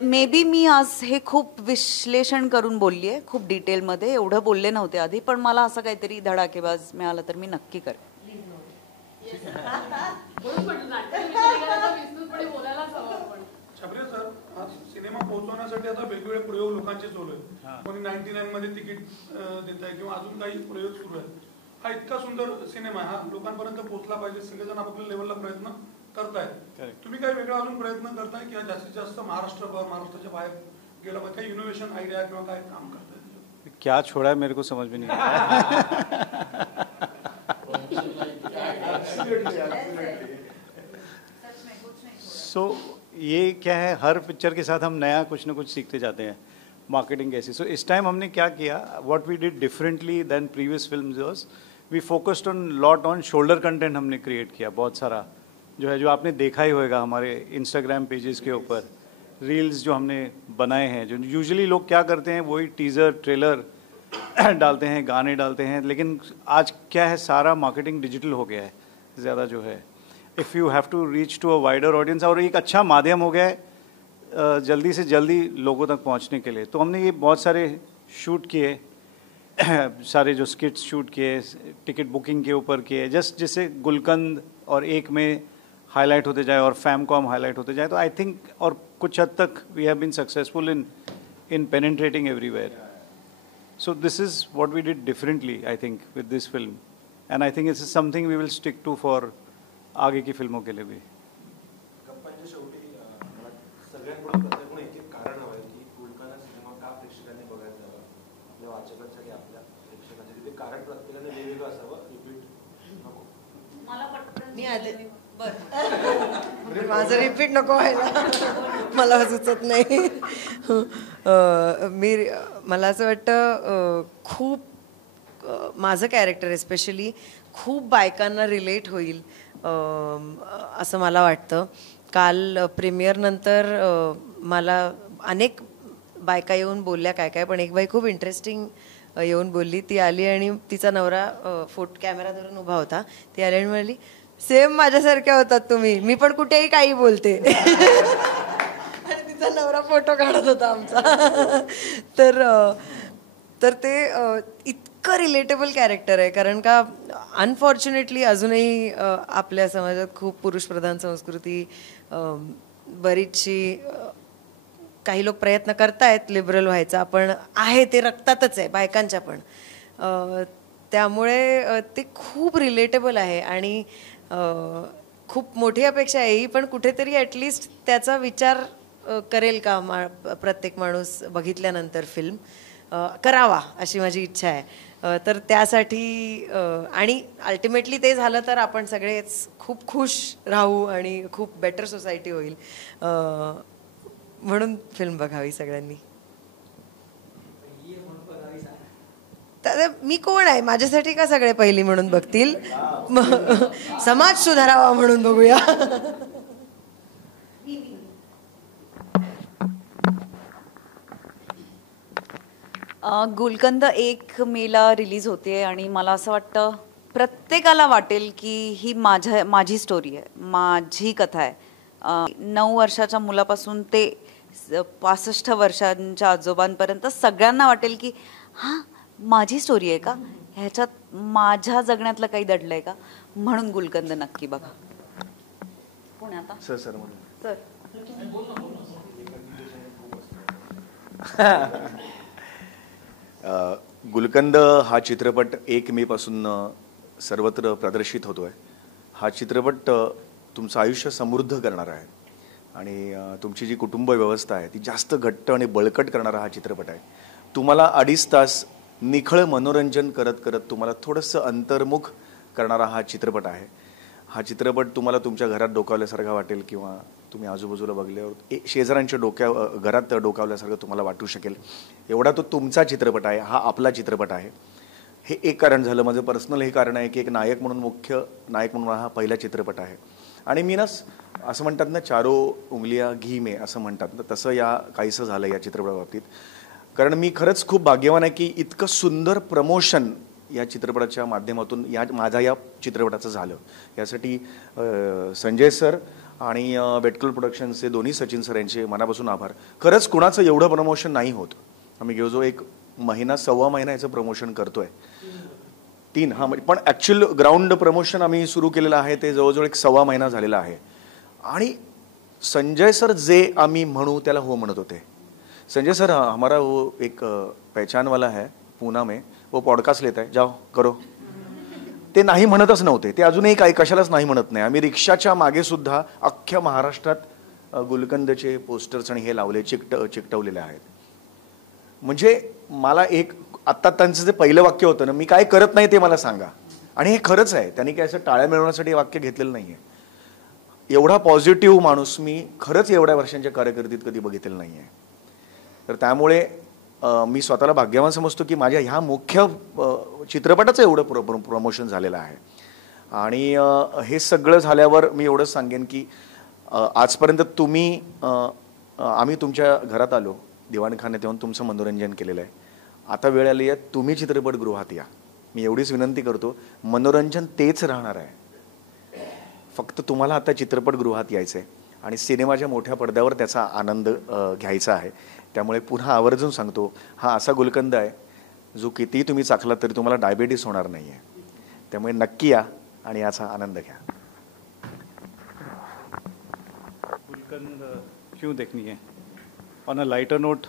मे बी मी आज हे खूप विश्लेषण करून बोलली आहे, खूप डिटेलमध्ये. एवढं बोलले नव्हते आधी. पण मला असं काहीतरी धडाकेबाज मिळालं तर मी नक्की करेन. छापरे सर, आज सिनेमा पोहोचवण्यासाठी आता वेगवेगळे प्रयोग लोकांचे चालू आहेत. कोणी 99 मध्ये तिकीट देत आहे किंवा अजून काही प्रयोग सुरू आहेत. हा इतका सुंदर सिनेमा आहे, हा लोकांपर्यंत पोहोचला पाहिजे. सगळेजण आपापल्या लेवलला प्रयत्न करतायत. तुम्ही काही वेगळा अजून प्रयत्न करताय किंवा जास्तीत जास्त महाराष्ट्राच्या बाहेर गेला पाहिजे, काही इनोव्हेशन आयडिया किंवा काय काम करताय? क्या छोड़ा है मेरे को समझ में नहीं सो ये क्या है, हर पिक्चर के साथ हम नया कुछ ना कुछ सीखते जाते हैं, मार्केटिंग कैसी. सो इस टाइम हमने क्या किया, what we did differently than previous films was we focused on lot on shoulder content. हमने क्रिएट किया बहुत सारा, जो आपने देखा ही होगा हमारे इंस्टाग्राम पेजेस के ऊपर रील्स जो हमने बनाए हैं. जो यूजुअली लोग क्या करते हैं, वही टीज़र ट्रेलर डालते हैं, गाने डालते हैं. लेकिन आज क्या है, सारा मार्केटिंग डिजिटल हो गया है ज़्यादा जो है. If you have to reach to a wider audience, और एक अच्छा माध्यम हो गया है जल्दी से जल्दी लोगों तक पहुंचने के लिए. तो हमने ये बहुत सारे शूट किए, सारे जो स्किट्स शूट किए, टिकट बुकिंग के ऊपर किए, जस्ट जिससे गुलकंद और एक में हाईलाइट होते जाए और फैमकॉम हाईलाइट होते जाए. तो आई थिंक और कुछ हद तक we have been successful in penetrating everywhere. So this is what we did differently I think with this film, and I think it's is something we will stick to for आगे की फिल्मों के लिए भी. गप्पांच्या शेवटी मला सगळ्यांकडून प्रत्येकून एक एक कारण हवं आहे की गुलकंद सिनेमा का प्रेक्षकांनी बघायला जावा, आपल्या वाचकांसाठी, आपल्या प्रेक्षकांसाठी. ते कारण प्रत्येकाने वेगवेगळं असावं. रिपीट नको. मी माझं रिपीट नको व्हायला, मला सुचत नाही. मला असं वाटतं माझं कॅरेक्टर एस्पेशली खूप बायकांना रिलेट होईल असं मला वाटतं. काल प्रीमियर नंतर मला अनेक बायका येऊन बोलल्या काय, पण एक बाई खूप इंटरेस्टिंग येऊन बोलली. ती आली आणि तिचा नवरा कॅमेरा धरून उभा होता. ती आली आणि म्हणाली, सेम माझ्यासारख्या होतात तुम्ही, मी पण कुठेही काही बोलते. आणि तिचा नवरा फोटो काढत होता आमचा. तर ते इतकं रिलेटेबल कॅरेक्टर आहे, कारण का अनफॉर्च्युनेटली अजूनही आपल्या समाजात खूप पुरुषप्रधान संस्कृती बरीचशी, काही लोक प्रयत्न करतायत लिबरल व्हायचा, पण आहे ते रक्तातच आहे बायकांच्या पण. त्यामुळे ते खूप रिलेटेबल आहे आणि खूप मोठी अपेक्षा आहे ही, पण कुठेतरी ॲटलिस्ट त्याचा विचार करेल का प्रत्येक माणूस बघितल्यानंतर फिल्म करावा अशी माझी इच्छा आहे. तर त्यासाठी आणि अल्टिमेटली ते झालं तर आपण सगळेच खूप खुश राहू आणि खूप बेटर सोसायटी होईल. म्हणून फिल्म बघावी सगळ्यांनी. तर मी कोण आहे, माझ्यासाठी का सगळे पहिली म्हणून बघतील, समाज सुधारावा म्हणून बघूया. गुलकंद 1 मेला रिलीज होते आणि मला असं वाटतं प्रत्येकाला वाटेल की ही माझी स्टोरी आहे, माझी कथा आहे. 9 वर्षाच्या मुलापासून ते 65 वर्षांच्या आजोबांपर्यंत सगळ्यांना वाटेल की हां माझी स्टोरी आहे का, ह्याच्यात माझ्या जगण्यातलं काही दडलंय का. म्हणून गुलकंद नक्की बघा. कोण आता सर म्हणून गुलकंद हा चित्रपट 1 मे पासून सर्वत्र प्रदर्शित होतोय. हा चित्रपट तुमचं आयुष्य समृद्ध करणारा आहे आणि तुमची जी कुटुंब व्यवस्था आहे ती जास्त घट्ट आणि बळकट करणारा हा चित्रपट आहे. तुम्हाला 2.5 तास निखळ मनोरंजन करत करत तुम्हाला थोडंसं अंतर्मुख करणारा हा चित्रपट आहे. हा चित्रपट तुम्हाला तुमच्या घरात डोकावल्यासारखा वाटेल किंवा तुम्ही आजूबाजूला बघल्यावर शेजाऱ्यांच्या घरात डोकावल्यासारखं तुम्हाला वाटू शकेल, एवढा तो तुमचा चित्रपट आहे. हा आपला चित्रपट आहे. हे एक कारण झालं. माझं पर्सनल हे कारण आहे की एक नायक म्हणून, मुख्य नायक म्हणून हा पहिला चित्रपट आहे. आणि मी ना असं म्हणतात ना, चारो उंगलिया घी में असं म्हणतात ना, तसं या काहीसं झालं या चित्रपटाबाबतीत. कारण मी खरंच खूप भाग्यवान आहे की इतकं सुंदर प्रमोशन या चित्रपटाच्या माध्यमातून माझ्या या चित्रपटाचं झालं. यासाठी संजय सर आणि बेटकल प्रोडक्शनचे दोन्ही सचिन सर यांचे मनापासून आभार. खरंच कुणाचं एवढं प्रमोशन नाही होत. आम्ही जो 1 महिना 1.25 महिना याचं प्रमोशन करतोय. 3 पण ॲक्च्युअल ग्राउंड प्रमोशन आम्ही सुरू केलेलं आहे ते जवळजवळ 1.25 महिना झालेला आहे. आणि संजय सर जे आम्ही म्हणू त्याला हो म्हणत होते. संजय सर हमारा वो एक पहचान वाला है पूना में, वो पॉडकास्ट लेता है, जाओ करो. ते नाही म्हणतच नव्हते. ते अजूनही काही कशालाच नाही म्हणत नाही. आम्ही रिक्षाच्या मागे सुद्धा अख्ख्या महाराष्ट्रात गुलकंदचे पोस्टर्स आणि हे लावले, चिकटवलेले आहेत. म्हणजे मला एक आत्ता त्यांचं जे पहिलं वाक्य होतं ना, मी काय करत नाही ते मला सांगा. आणि हे खरंच आहे. त्यांनी काय असं टाळ्या मिळवण्यासाठी हे वाक्य घेतलेलं नाही आहे. एवढा पॉझिटिव्ह माणूस मी खरंच एवढ्या वर्षांच्या कारकिर्दीत कधी बघितलेलं नाही आहे. तर त्यामुळे मी स्वतःला भाग्यवान समजतो की माझ्या ह्या मुख्य चित्रपटाचं एवढं प्रमोशन झालेलं आहे. आणि हे सगळं झाल्यावर मी एवढंच सांगेन की आजपर्यंत आम्ही तुमच्या घरात आलो, दिवाणखान्यात येऊन तुमचं मनोरंजन केलेलं आहे. आता वेळ आली आहे तुम्ही चित्रपटगृहात या. मी एवढीच विनंती करतो. मनोरंजन तेच राहणार आहे. फक्त तुम्हाला आता चित्रपटगृहात यायचं आहे आणि सिनेमाच्या मोठ्या पडद्यावर त्याचा आनंद घ्यायचा आहे. त्यामुळे पुन्हा आवर्जून सांगतो, हा असा गुलकंद आहे जो कितीही तुम्ही चाखलात तरी तुम्हाला डायबिटीस होणार नाही आहे. त्यामुळे नक्की या आणि याचा आनंद घ्या. गुलकंद क्यों देखनी है. ऑन अ लाइटर नोट,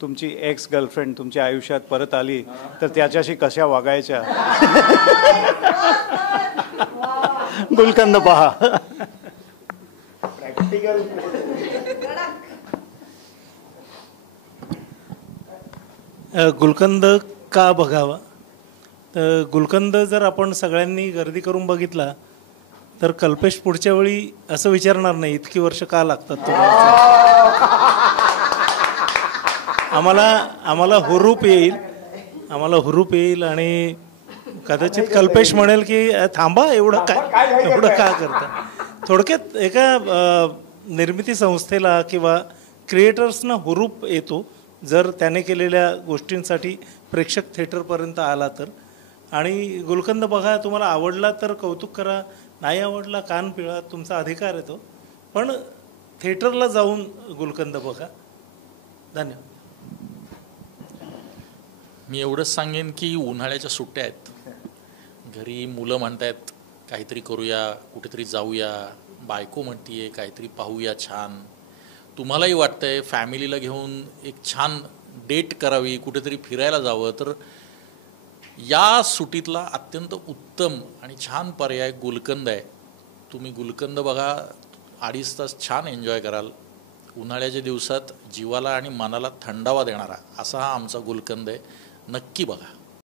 तुमची एक्स गर्लफ्रेंड तुमच्या आयुष्यात परत आली तर त्याच्याशी कशा वागायच्या गुलकंद पहा. प्रॅक्टिकल. गुलकंद का बघावा. तर गुलकंद जर आपण सगळ्यांनी गर्दी करून बघितला तर कल्पेश पुढच्या वेळी असं विचारणार नाही इतकी वर्ष का लागतात तुम्हाला. आम्हाला हुरूप येईल आणि कदाचित कल्पेश म्हणेल की थांबा एवढं का करता. थोडक्यात एका निर्मिती संस्थेला किंवा क्रिएटर्सना हुरूप येतो जर त्याने केलेल्या गोष्टींसाठी प्रेक्षक थिएटरपर्यंत आला तर. आणि गुलकंद बघा, तुम्हाला आवडला तर कौतुक करा, नाही आवडला कान पिळा, तुमचा अधिकार आहे तो. पण थिएटरला जाऊन गुलकंद बघा. धन्यवाद. मी एवढंच सांगेन की उन्हाळ्याच्या सुट्ट्या आहेत, घरी मुलं म्हणतायत काहीतरी करूया, कुठेतरी जाऊया, बायको म्हणतीये काहीतरी पाहूया छान, तुम्हालाही वाटतंय फॅमिलीला घेऊन एक छान डेट करावी, कुठेतरी फिरायला जावं, तर या सुट्टीतला अत्यंत उत्तम आणि छान पर्याय गुलकंद आहे. तुम्ही गुलकंद बघा, 2.5 तास छान एन्जॉय कराल. उन्हाळ्याच्या दिवसात जीवाला आणि मनाला थंडावा देणारा असा हा आमचा गुलकंद आहे. नक्की बघा.